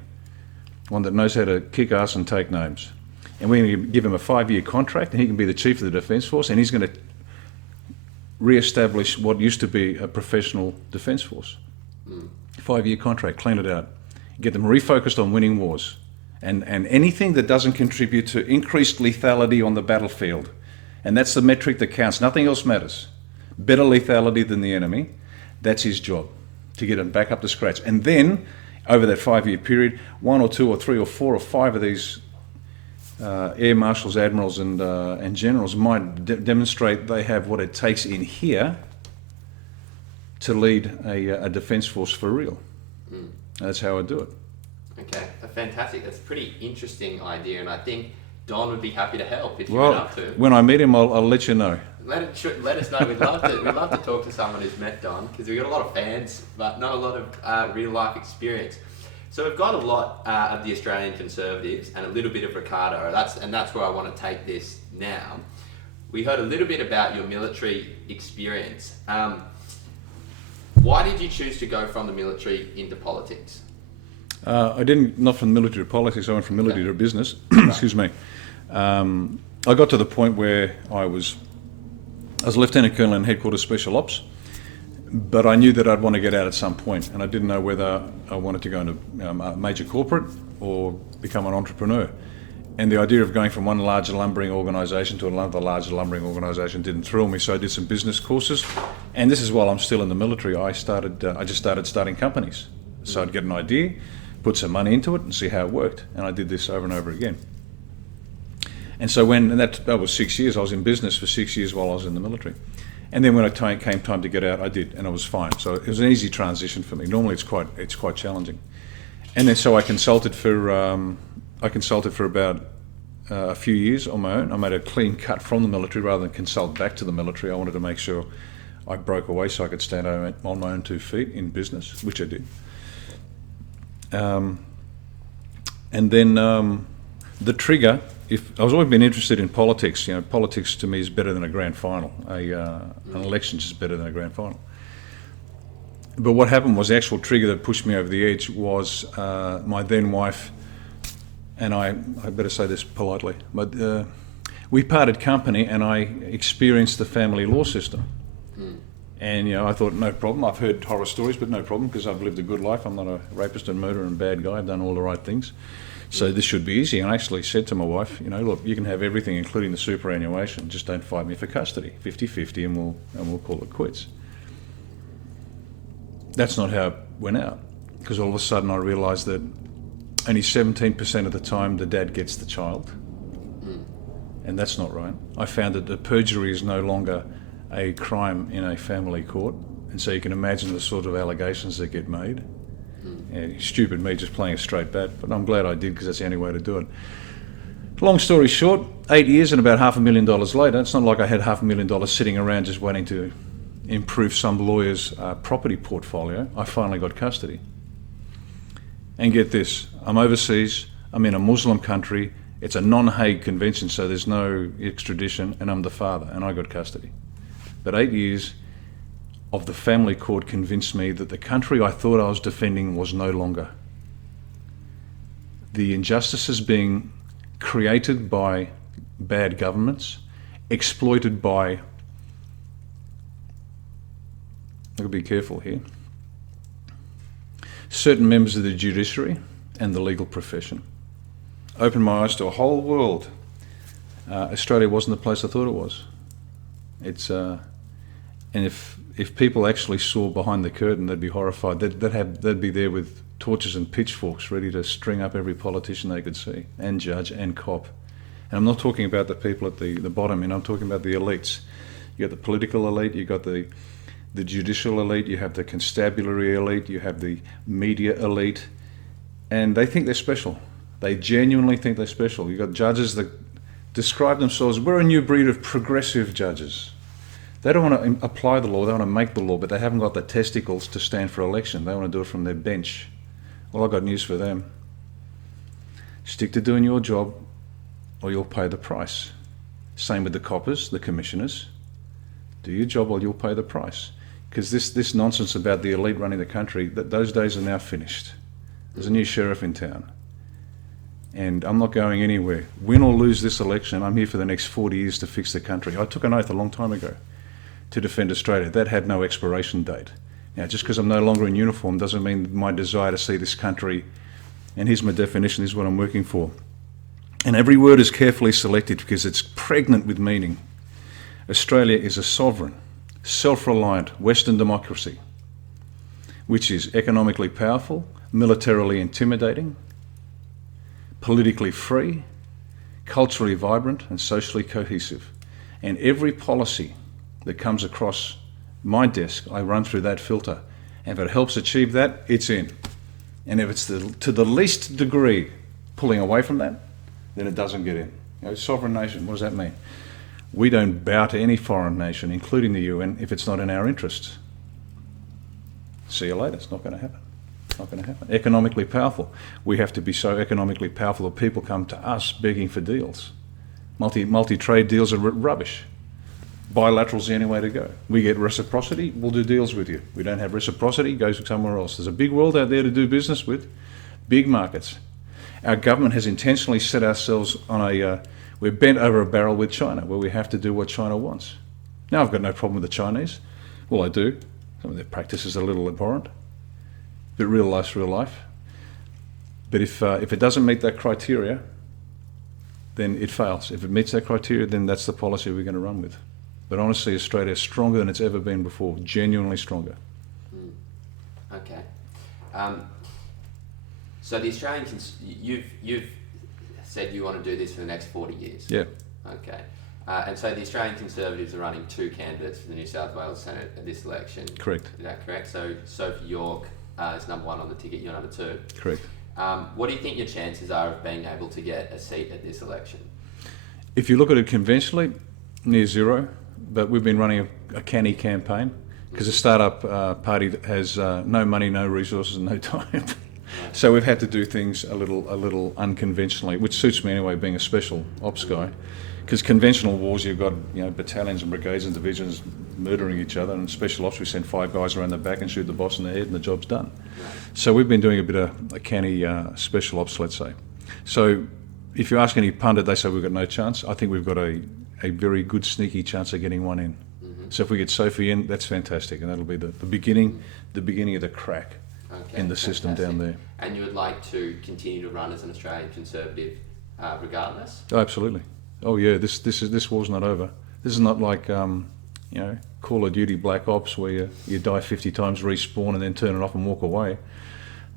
one that knows how to kick ass and take names. And we're going to give him a 5-year contract, and he can be the chief of the Defence Force, and he's going to re-establish what used to be a professional Defence Force. 5-year contract, clean it out. Get them refocused on winning wars. And anything that doesn't contribute to increased lethality on the battlefield. And that's the metric that counts. Nothing else matters. Better lethality than the enemy. That's his job, to get them back up to scratch. And then, over that 5-year period, 1 or 2 or 3 or 4 or 5 of these air marshals, admirals and generals might demonstrate they have what it takes in here to lead a defence force for real. That's how I do it. Okay, fantastic. That's a pretty interesting idea, and I think Don would be happy to help if you Well, went up to. when I meet him, I'll let you know. Let us know. We'd love to talk to someone who's met Don, because we've got a lot of fans, but not a lot of real life experience. So we've got a lot of the Australian Conservatives and a little bit of Riccardo. That's where I want to take this now. We heard a little bit about your military experience. Why did you choose to go from the military into politics? I didn't, not from military to politics, I went from military to business. Excuse me. I got to the point where I was a Lieutenant Colonel in Headquarters Special Ops, but I knew that I'd want to get out at some point, and I didn't know whether I wanted to go into a major corporate or become an entrepreneur. And the idea of going from one large lumbering organisation to another large lumbering organisation didn't thrill me, so I did some business courses. And this is while I'm still in the military. I just started starting companies. So I'd get an idea, put some money into it, and see how it worked. And I did this over and over again. And so that was 6 years. I was in business for 6 years while I was in the military. And then when it came time to get out, I did, and I was fine. So it was an easy transition for me. Normally it's quite challenging. And then so I consulted for about a few years on my own. I made a clean cut from the military rather than consult back to the military. I wanted to make sure I broke away so I could stand on my own 2 feet in business, which I did. And then the trigger, I was always been interested in politics. You know, politics to me is better than a grand final. An election is better than a grand final. But what happened was the actual trigger that pushed me over the edge was my then wife, and I better say this politely, but we parted company and I experienced the family law system. And I thought, no problem. I've heard horror stories, but no problem, because I've lived a good life. I'm not a rapist and murderer and bad guy. I've done all the right things. So this should be easy. And I actually said to my wife, look, you can have everything, including the superannuation. Just don't fight me for custody. 50-50, and we'll call it quits. That's not how it went out, because all of a sudden I realised that only 17% of the time the dad gets the child. And that's not right. I found that the perjury is no longer a crime in a family court, and so you can imagine the sort of allegations that get made. Stupid me just playing a straight bat, but I'm glad I did, because that's the only way to do it. Long story short, 8 years and about $500,000 later, it's not like I had $500,000 sitting around just waiting to improve some lawyer's property portfolio. I finally got custody. And get this, I'm overseas, I'm in a Muslim country, it's a non-Hague convention, so there's no extradition, and I'm the father, and I got custody. But 8 years of the family court convinced me that the country I thought I was defending was no longer. The injustices being created by bad governments, exploited by, I've got to be careful here, certain members of the judiciary and the legal profession. Opened my eyes to a whole world. Australia wasn't the place I thought it was. And if people actually saw behind the curtain, they'd be horrified. They'd be there with torches and pitchforks ready to string up every politician they could see, and judge and cop. And I'm not talking about the people at the bottom, I'm talking about the elites. You got the political elite, you got the judicial elite, you have the constabulary elite, you have the media elite, and they think they're special. They genuinely think they're special. You've got judges that describe themselves, we're a new breed of progressive judges. They don't want to apply the law, they want to make the law, but they haven't got the testicles to stand for election. They want to do it from their bench. Well, I've got news for them. Stick to doing your job or you'll pay the price. Same with the coppers, the commissioners. Do your job or you'll pay the price. Because this nonsense about the elite running the country, those days are now finished. There's a new sheriff in town. And I'm not going anywhere. Win or lose this election, I'm here for the next 40 years to fix the country. I took an oath a long time ago to defend Australia. That had no expiration date. Now, just because I'm no longer in uniform doesn't mean my desire to see this country, and here's my definition, this is what I'm working for. And every word is carefully selected because it's pregnant with meaning. Australia is a sovereign, self-reliant Western democracy, which is economically powerful, militarily intimidating, politically free, culturally vibrant, and socially cohesive. And every policy that comes across my desk, I run through that filter. And if it helps achieve that, it's in. And if it's to the least degree pulling away from that, then it doesn't get in. Sovereign nation, what does that mean? We don't bow to any foreign nation, including the UN, if it's not in our interests. See you later, it's not going to happen. Not going to happen. Economically powerful. We have to be so economically powerful that people come to us begging for deals. Multi-trade deals are rubbish. Bilateral's the only way to go. We get reciprocity, we'll do deals with you. We don't have reciprocity, go somewhere else. There's a big world out there to do business with, big markets. Our government has intentionally set ourselves on we're bent over a barrel with China, where we have to do what China wants. Now, I've got no problem with the Chinese. Well, I do. Some of their practices are a little abhorrent. But real life's real life. But if it doesn't meet that criteria, then it fails. If it meets that criteria, then that's the policy we're going to run with. But honestly, Australia is stronger than it's ever been before, genuinely stronger. Okay. So the Australian, you've said you want to do this for the next 40 years. Yeah. Okay. And so the Australian Conservatives are running 2 candidates for the New South Wales Senate at this election. Correct. Is that correct? So Sophie York is number 1 on the ticket, you're number 2. Correct. What do you think your chances are of being able to get a seat at this election? If you look at it conventionally, near zero. But we've been running a canny campaign because a startup party that has no money, no resources, and no time. So we've had to do things a little unconventionally, which suits me anyway, being a special ops guy. Because conventional wars, you've got battalions and brigades and divisions murdering each other, and special ops, we send 5 guys around the back and shoot the boss in the head, and the job's done. So we've been doing a bit of a canny special ops, let's say. So if you ask any pundit, they say we've got no chance. I think we've got a very good sneaky chance of getting one in. So if we get Sophie in, that's fantastic, and that'll be the beginning of the crack in the system down there. And you would like to continue to run as an Australian Conservative regardless? Oh, absolutely. Oh yeah, this war's not over. This is not like Call of Duty Black Ops where you die 50 times, respawn, and then turn it off and walk away.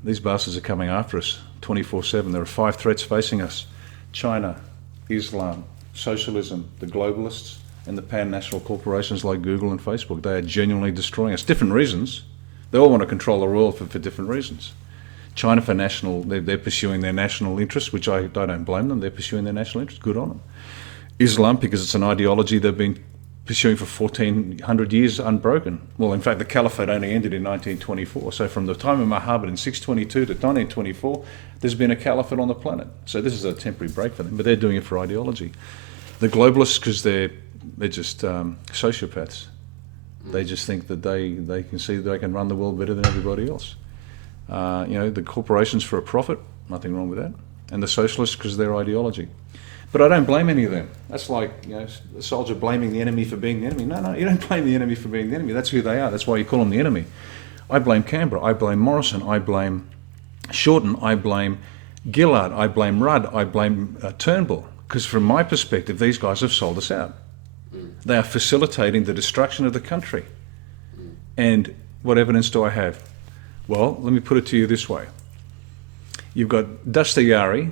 These bastards are coming after us 24/7. There are 5 threats facing us: China, Islam, socialism, the globalists, and the pan-national corporations like Google and Facebook. They are genuinely destroying us. Different reasons. They all want to control the world for different reasons. China for national, they're pursuing their national interests, which I don't blame them. They're pursuing their national interests. Good on them. Islam, because it's an ideology they've been pursuing for 1400 years unbroken. Well, in fact, the caliphate only ended in 1924. So from the time of Muhammad in 622 to 1924, there's been a caliphate on the planet. So this is a temporary break for them, but they're doing it for ideology. The globalists, because they're just sociopaths. They just think that they can see that they can run the world better than everybody else. The corporations for a profit, nothing wrong with that. And the socialists because of their ideology. But I don't blame any of them. That's like, a soldier blaming the enemy for being the enemy. No, you don't blame the enemy for being the enemy. That's who they are. That's why you call them the enemy. I blame Canberra. I blame Morrison. I blame Shorten. I blame Gillard. I blame Rudd. I blame Turnbull. Because from my perspective, these guys have sold us out. They are facilitating the destruction of the country. And what evidence do I have? Well, let me put it to you this way. You've got Dusty Yari,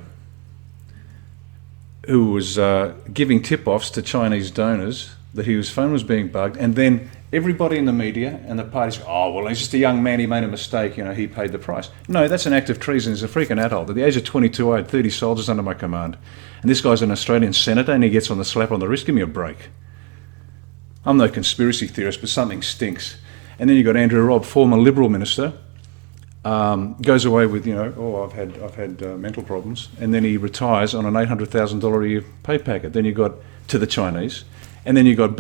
who was giving tip-offs to Chinese donors that his phone was being bugged, and then everybody in the media and the parties go, oh, well, he's just a young man, he made a mistake, he paid the price. No, that's an act of treason. He's a freaking adult. At the age of 22, I had 30 soldiers under my command, and this guy's an Australian senator, and he gets on the slap on the wrist. Give me a break. I'm no conspiracy theorist, but something stinks. And then you've got Andrew Robb, former Liberal minister, goes away with, I've had mental problems, and then he retires on an $800,000 a year pay packet. Then you got to the Chinese, and then you got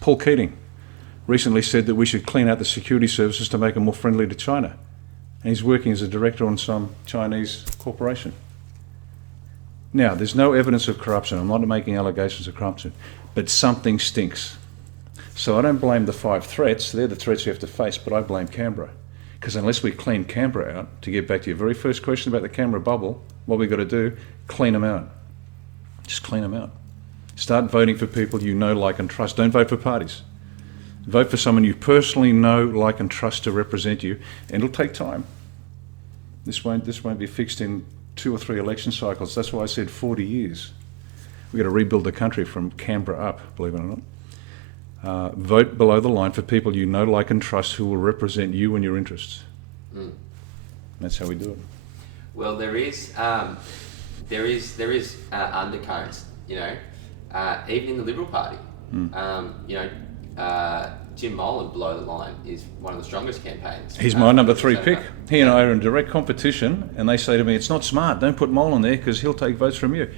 Paul Keating, recently said that we should clean out the security services to make them more friendly to China, and he's working as a director on some Chinese corporation. Now, there's no evidence of corruption. I'm not making allegations of corruption, but something stinks. So I don't blame the 5 threats. They're the threats you have to face, but I blame Canberra. Because unless we clean Canberra out, to get back to your very first question about the Canberra bubble, what we've got to do, clean them out. Just clean them out. Start voting for people you know, like and trust. Don't vote for parties. Vote for someone you personally know, like and trust to represent you, and it'll take time. This won't be fixed in 2 or 3 election cycles. That's why I said 40 years. We've got to rebuild the country from Canberra up, believe it or not. Vote below the line for people you know, like and trust who will represent you and your interests. That's how we do it. Well, there is undercurrents, even in the Liberal Party. Jim Molan below the line is one of the strongest campaigns. He's my number 3 pick. He and I are in direct competition, and they say to me, it's not smart, don't put Molan there because he'll take votes from you.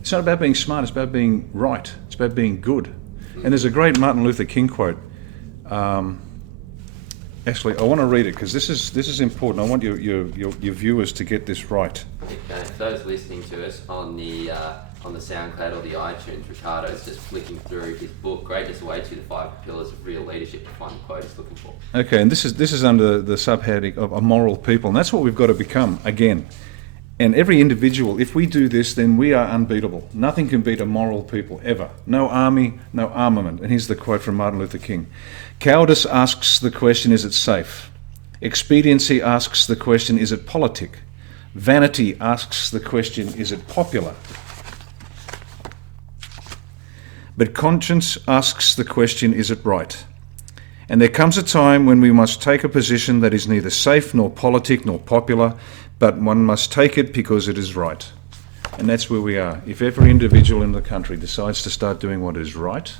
It's not about being smart, it's about being right. It's about being good. And there's a great Martin Luther King quote. Actually, I want to read it because this is important. I want your viewers to get this right. Okay, for those listening to us on the SoundCloud or the iTunes, Riccardo's just flicking through his book, Greatness Awaits You, the 5 Pillars of Real Leadership, to find the quote he's looking for. Okay, and this is under the subheading of a moral people, and that's what we've got to become again. And every individual, if we do this, then we are unbeatable. Nothing can beat a moral people, ever. No army, no armament. And here's the quote from Martin Luther King. Cowardice asks the question, is it safe? Expediency asks the question, is it politic? Vanity asks the question, is it popular? But conscience asks the question, is it right? And there comes a time when we must take a position that is neither safe nor politic nor popular, but one must take it because it is right. And that's where we are. If every individual in the country decides to start doing what is right,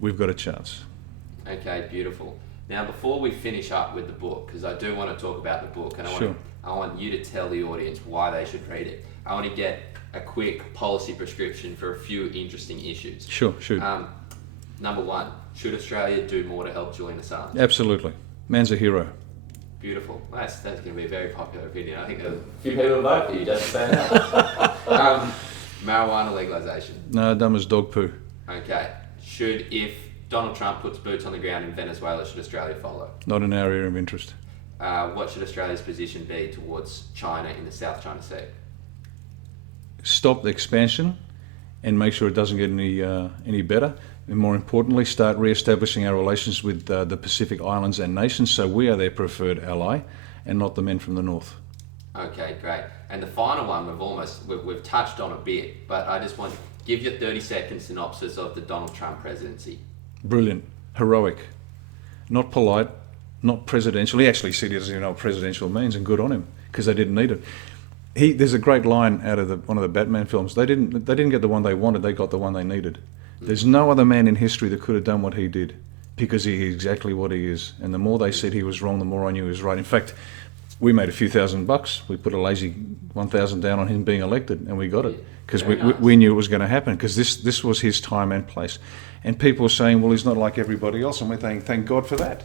we've got a chance. Okay, beautiful. Now, before we finish up with the book, because I do want to talk about the book, and I want you to tell the audience why they should read it. I want to get a quick policy prescription for a few interesting issues. Sure, shoot. Number 1, should Australia do more to help Julian Assange? Absolutely. Man's a hero. Beautiful. That's going to be a very popular opinion. I think there's a few people will vote for you just saying that. Marijuana legalisation. No, dumb as dog poo. Okay. If Donald Trump puts boots on the ground in Venezuela, should Australia follow? Not an area of interest. What should Australia's position be towards China in the South China Sea? Stop the expansion and make sure it doesn't get any better. And more importantly, start re-establishing our relations with the Pacific Islands and nations so we are their preferred ally and not the men from the north. Okay, great. And the final one we've touched on a bit, but I just want to give you a 30-second synopsis of the Donald Trump presidency. Brilliant. Heroic. Not polite. Not presidential. He actually said he doesn't even know what presidential means, and good on him, because they didn't need it. There's a great line out of one of the Batman films. They didn't get the one they wanted, they got the one they needed. There's no other man in history that could have done what he did, because he is exactly what he is. And the more they said he was wrong, the more I knew he was right. In fact, we made a few $1,000. We put a lazy 1,000 down on him being elected, and we got it because we knew it was going to happen, because this was his time and place. And people were saying, well, he's not like everybody else, and we're saying, thank God for that,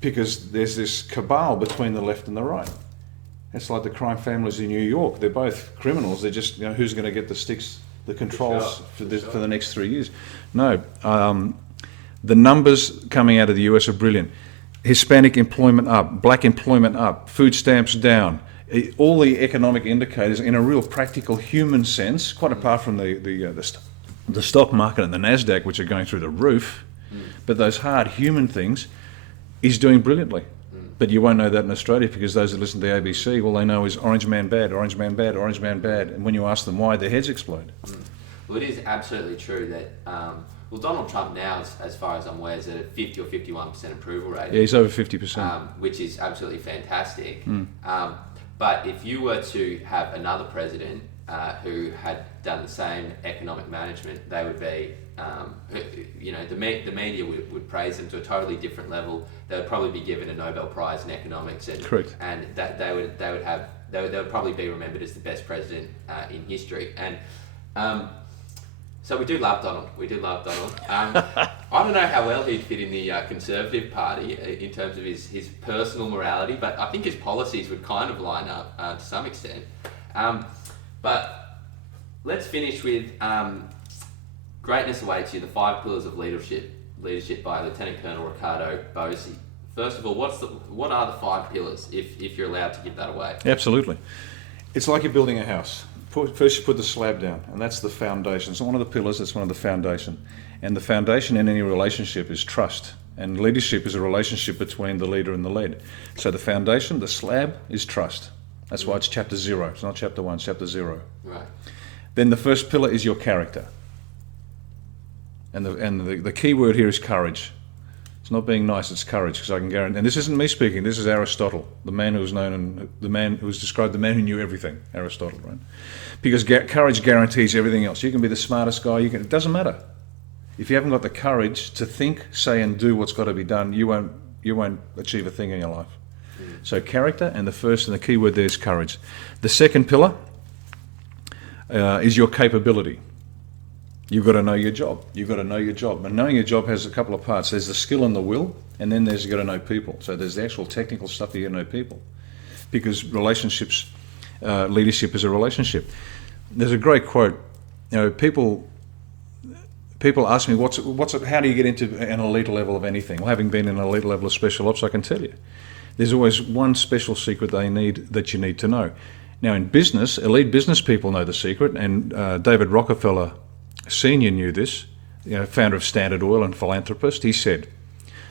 because there's this cabal between the left and the right. It's like the crime families in New York. They're both criminals. They're just, who's going to get the sticks, the controls for the next 3 years? No. The numbers coming out of the US are brilliant. Hispanic employment up, black employment up, food stamps down, all the economic indicators in a real practical human sense, quite apart from the stock market and the NASDAQ, which are going through the roof, but those hard human things, is doing brilliantly. But you won't know that in Australia, because those that listen to the ABC, all they know is orange man bad, orange man bad, orange man bad. And when you ask them why, their heads explode. Well, it is absolutely true that, Donald Trump now, as far as I'm aware, is at a 50 or 51% approval rating. Yeah, he's over 50%. Which is absolutely fantastic. But if you were to have another president who had done the same economic management, they would be, the media would praise them to a totally different level. They would probably be given a Nobel Prize in economics, and correct. And that they would probably be remembered as the best president in history. And so we do love Donald. I don't know how well he'd fit in the Conservative Party in terms of his personal morality, but I think his policies would kind of line up to some extent. But let's finish with Greatness Awaits You, the 5 Pillars of Leadership by Lieutenant Colonel Riccardo Bosi. First of all, what are the 5 pillars, if you're allowed to give that away? Absolutely. It's like you're building a house. First you put the slab down, and that's the foundation. It's not one of the pillars, it's one of the foundation. And the foundation in any relationship is trust. And leadership is a relationship between the leader and the led. So the foundation, the slab, is trust. That's why it's chapter 0. It's not chapter 1, it's chapter 0. Right. Then the first pillar is your character. And the key word here is courage. It's not being nice, it's courage, because I can guarantee, and this isn't me described the man who knew everything, Aristotle, right? Because courage guarantees everything else. You can be the smartest guy, it doesn't matter. If you haven't got the courage to think, say, and do what's got to be done, you won't achieve a thing in your life. So character, and the key word there is courage. The second pillar is your capability. You've got to know your job. And knowing your job has a couple of parts. There's the skill and the will, and then you've got to know people. So there's the actual technical stuff, you got to know people. Because relationships, leadership is a relationship. There's a great quote. People ask me, how do you get into an elite level of anything? Well, having been in an elite level of special ops, I can tell you. There's always one special secret that you need to know. Now in business, elite business people know the secret, and David Rockefeller Senior knew this, founder of Standard Oil and philanthropist. He said,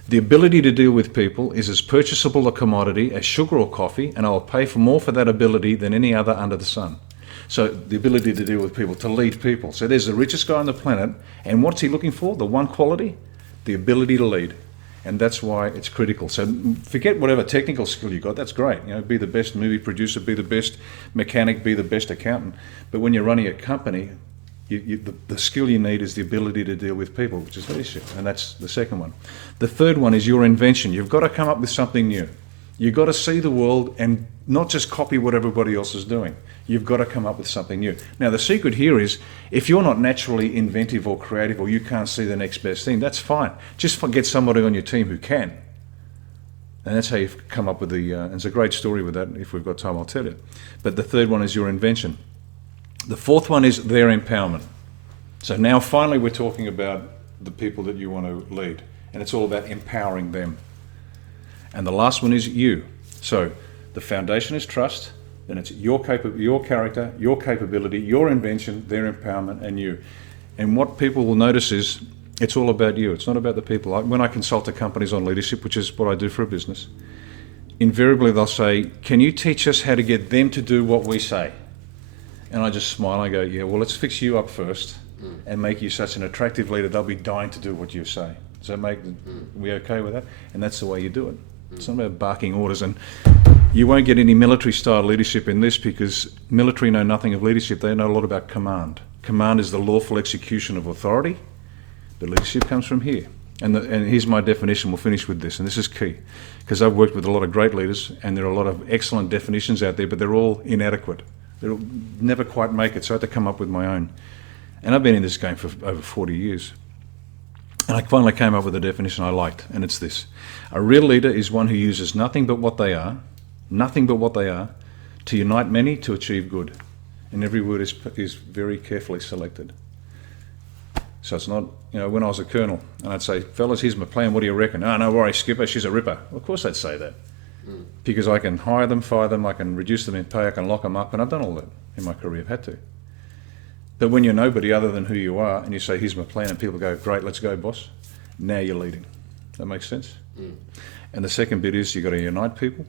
the ability to deal with people is as purchasable a commodity as sugar or coffee, and I will pay more for that ability than any other under the sun. So the ability to deal with people, to lead people. So there's the richest guy on the planet, and what's he looking for? The one quality? The ability to lead. And that's why it's critical. So forget whatever technical skill you got, that's great. Be the best movie producer, be the best mechanic, be the best accountant. But when you're running a company, the skill you need is the ability to deal with people, which is leadership, and that's the second one. The third one is your invention. You've got to come up with something new. You've got to see the world and not just copy what everybody else is doing. You've got to come up with something new. Now, the secret here is, if you're not naturally inventive or creative, or you can't see the next best thing, that's fine. Just get somebody on your team who can. And that's how you've come up with and it's a great story with that. If we've got time, I'll tell you. But the third one is your invention. The fourth one is their empowerment. So now finally we're talking about the people that you want to lead, and it's all about empowering them. And the last one is you. So the foundation is trust, then it's your character, your capability, your invention, their empowerment, and you. And what people will notice is it's all about you. It's not about the people. When I consult to companies on leadership, which is what I do for a business, invariably they'll say, can you teach us how to get them to do what we say? And I just smile, I go, yeah, well, let's fix you up first and make you such an attractive leader, they'll be dying to do what you say. Does that are we okay with that? And that's the way you do it. It's not about barking orders. And you won't get any military-style leadership in this, because military know nothing of leadership. They know a lot about command. Command is the lawful execution of authority, but leadership comes from here. And here's my definition, we'll finish with this, and this is key, because I've worked with a lot of great leaders, and there are a lot of excellent definitions out there, but they're all inadequate. They'll never quite make it, so I had to come up with my own. And I've been in this game for over 40 years. And I finally came up with a definition I liked, and it's this. A real leader is one who uses nothing but what they are, to unite many to achieve good. And every word is very carefully selected. So it's not, when I was a colonel, and I'd say, fellas, here's my plan, what do you reckon? Oh, no worries, Skipper, she's a ripper. Well, of course they'd say that. Because I can hire them, fire them, I can reduce them in pay, I can lock them up, and I've done all that in my career, I've had to. But when you're nobody other than who you are, and you say, here's my plan, and people go, great, let's go, boss, now you're leading. That makes sense? And the second bit is you've got to unite people,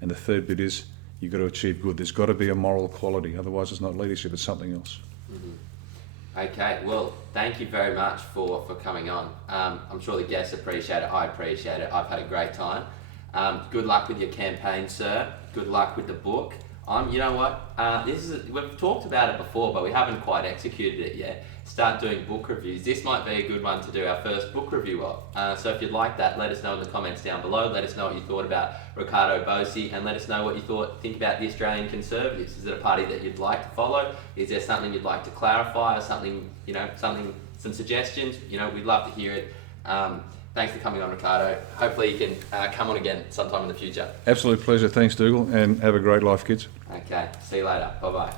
and the third bit is you've got to achieve good. There's got to be a moral quality, otherwise it's not leadership, it's something else. Okay, well, thank you very much for coming on. I'm sure the guests appreciate it, I appreciate it, I've had a great time. Good luck with your campaign, sir. Good luck with the book. You know what? We've talked about it before, but we haven't quite executed it yet. Start doing book reviews. This might be a good one to do our first book review of. So if you'd like that, let us know in the comments down below. Let us know what you thought about Riccardo Bosi, and let us know what you think about the Australian Conservatives. Is it a party that you'd like to follow? Is there something you'd like to clarify, or something, some suggestions? We'd love to hear it. Thanks for coming on, Riccardo. Hopefully you can come on again sometime in the future. Absolute pleasure. Thanks, Dougal, and have a great life, kids. Okay, see you later. Bye-bye.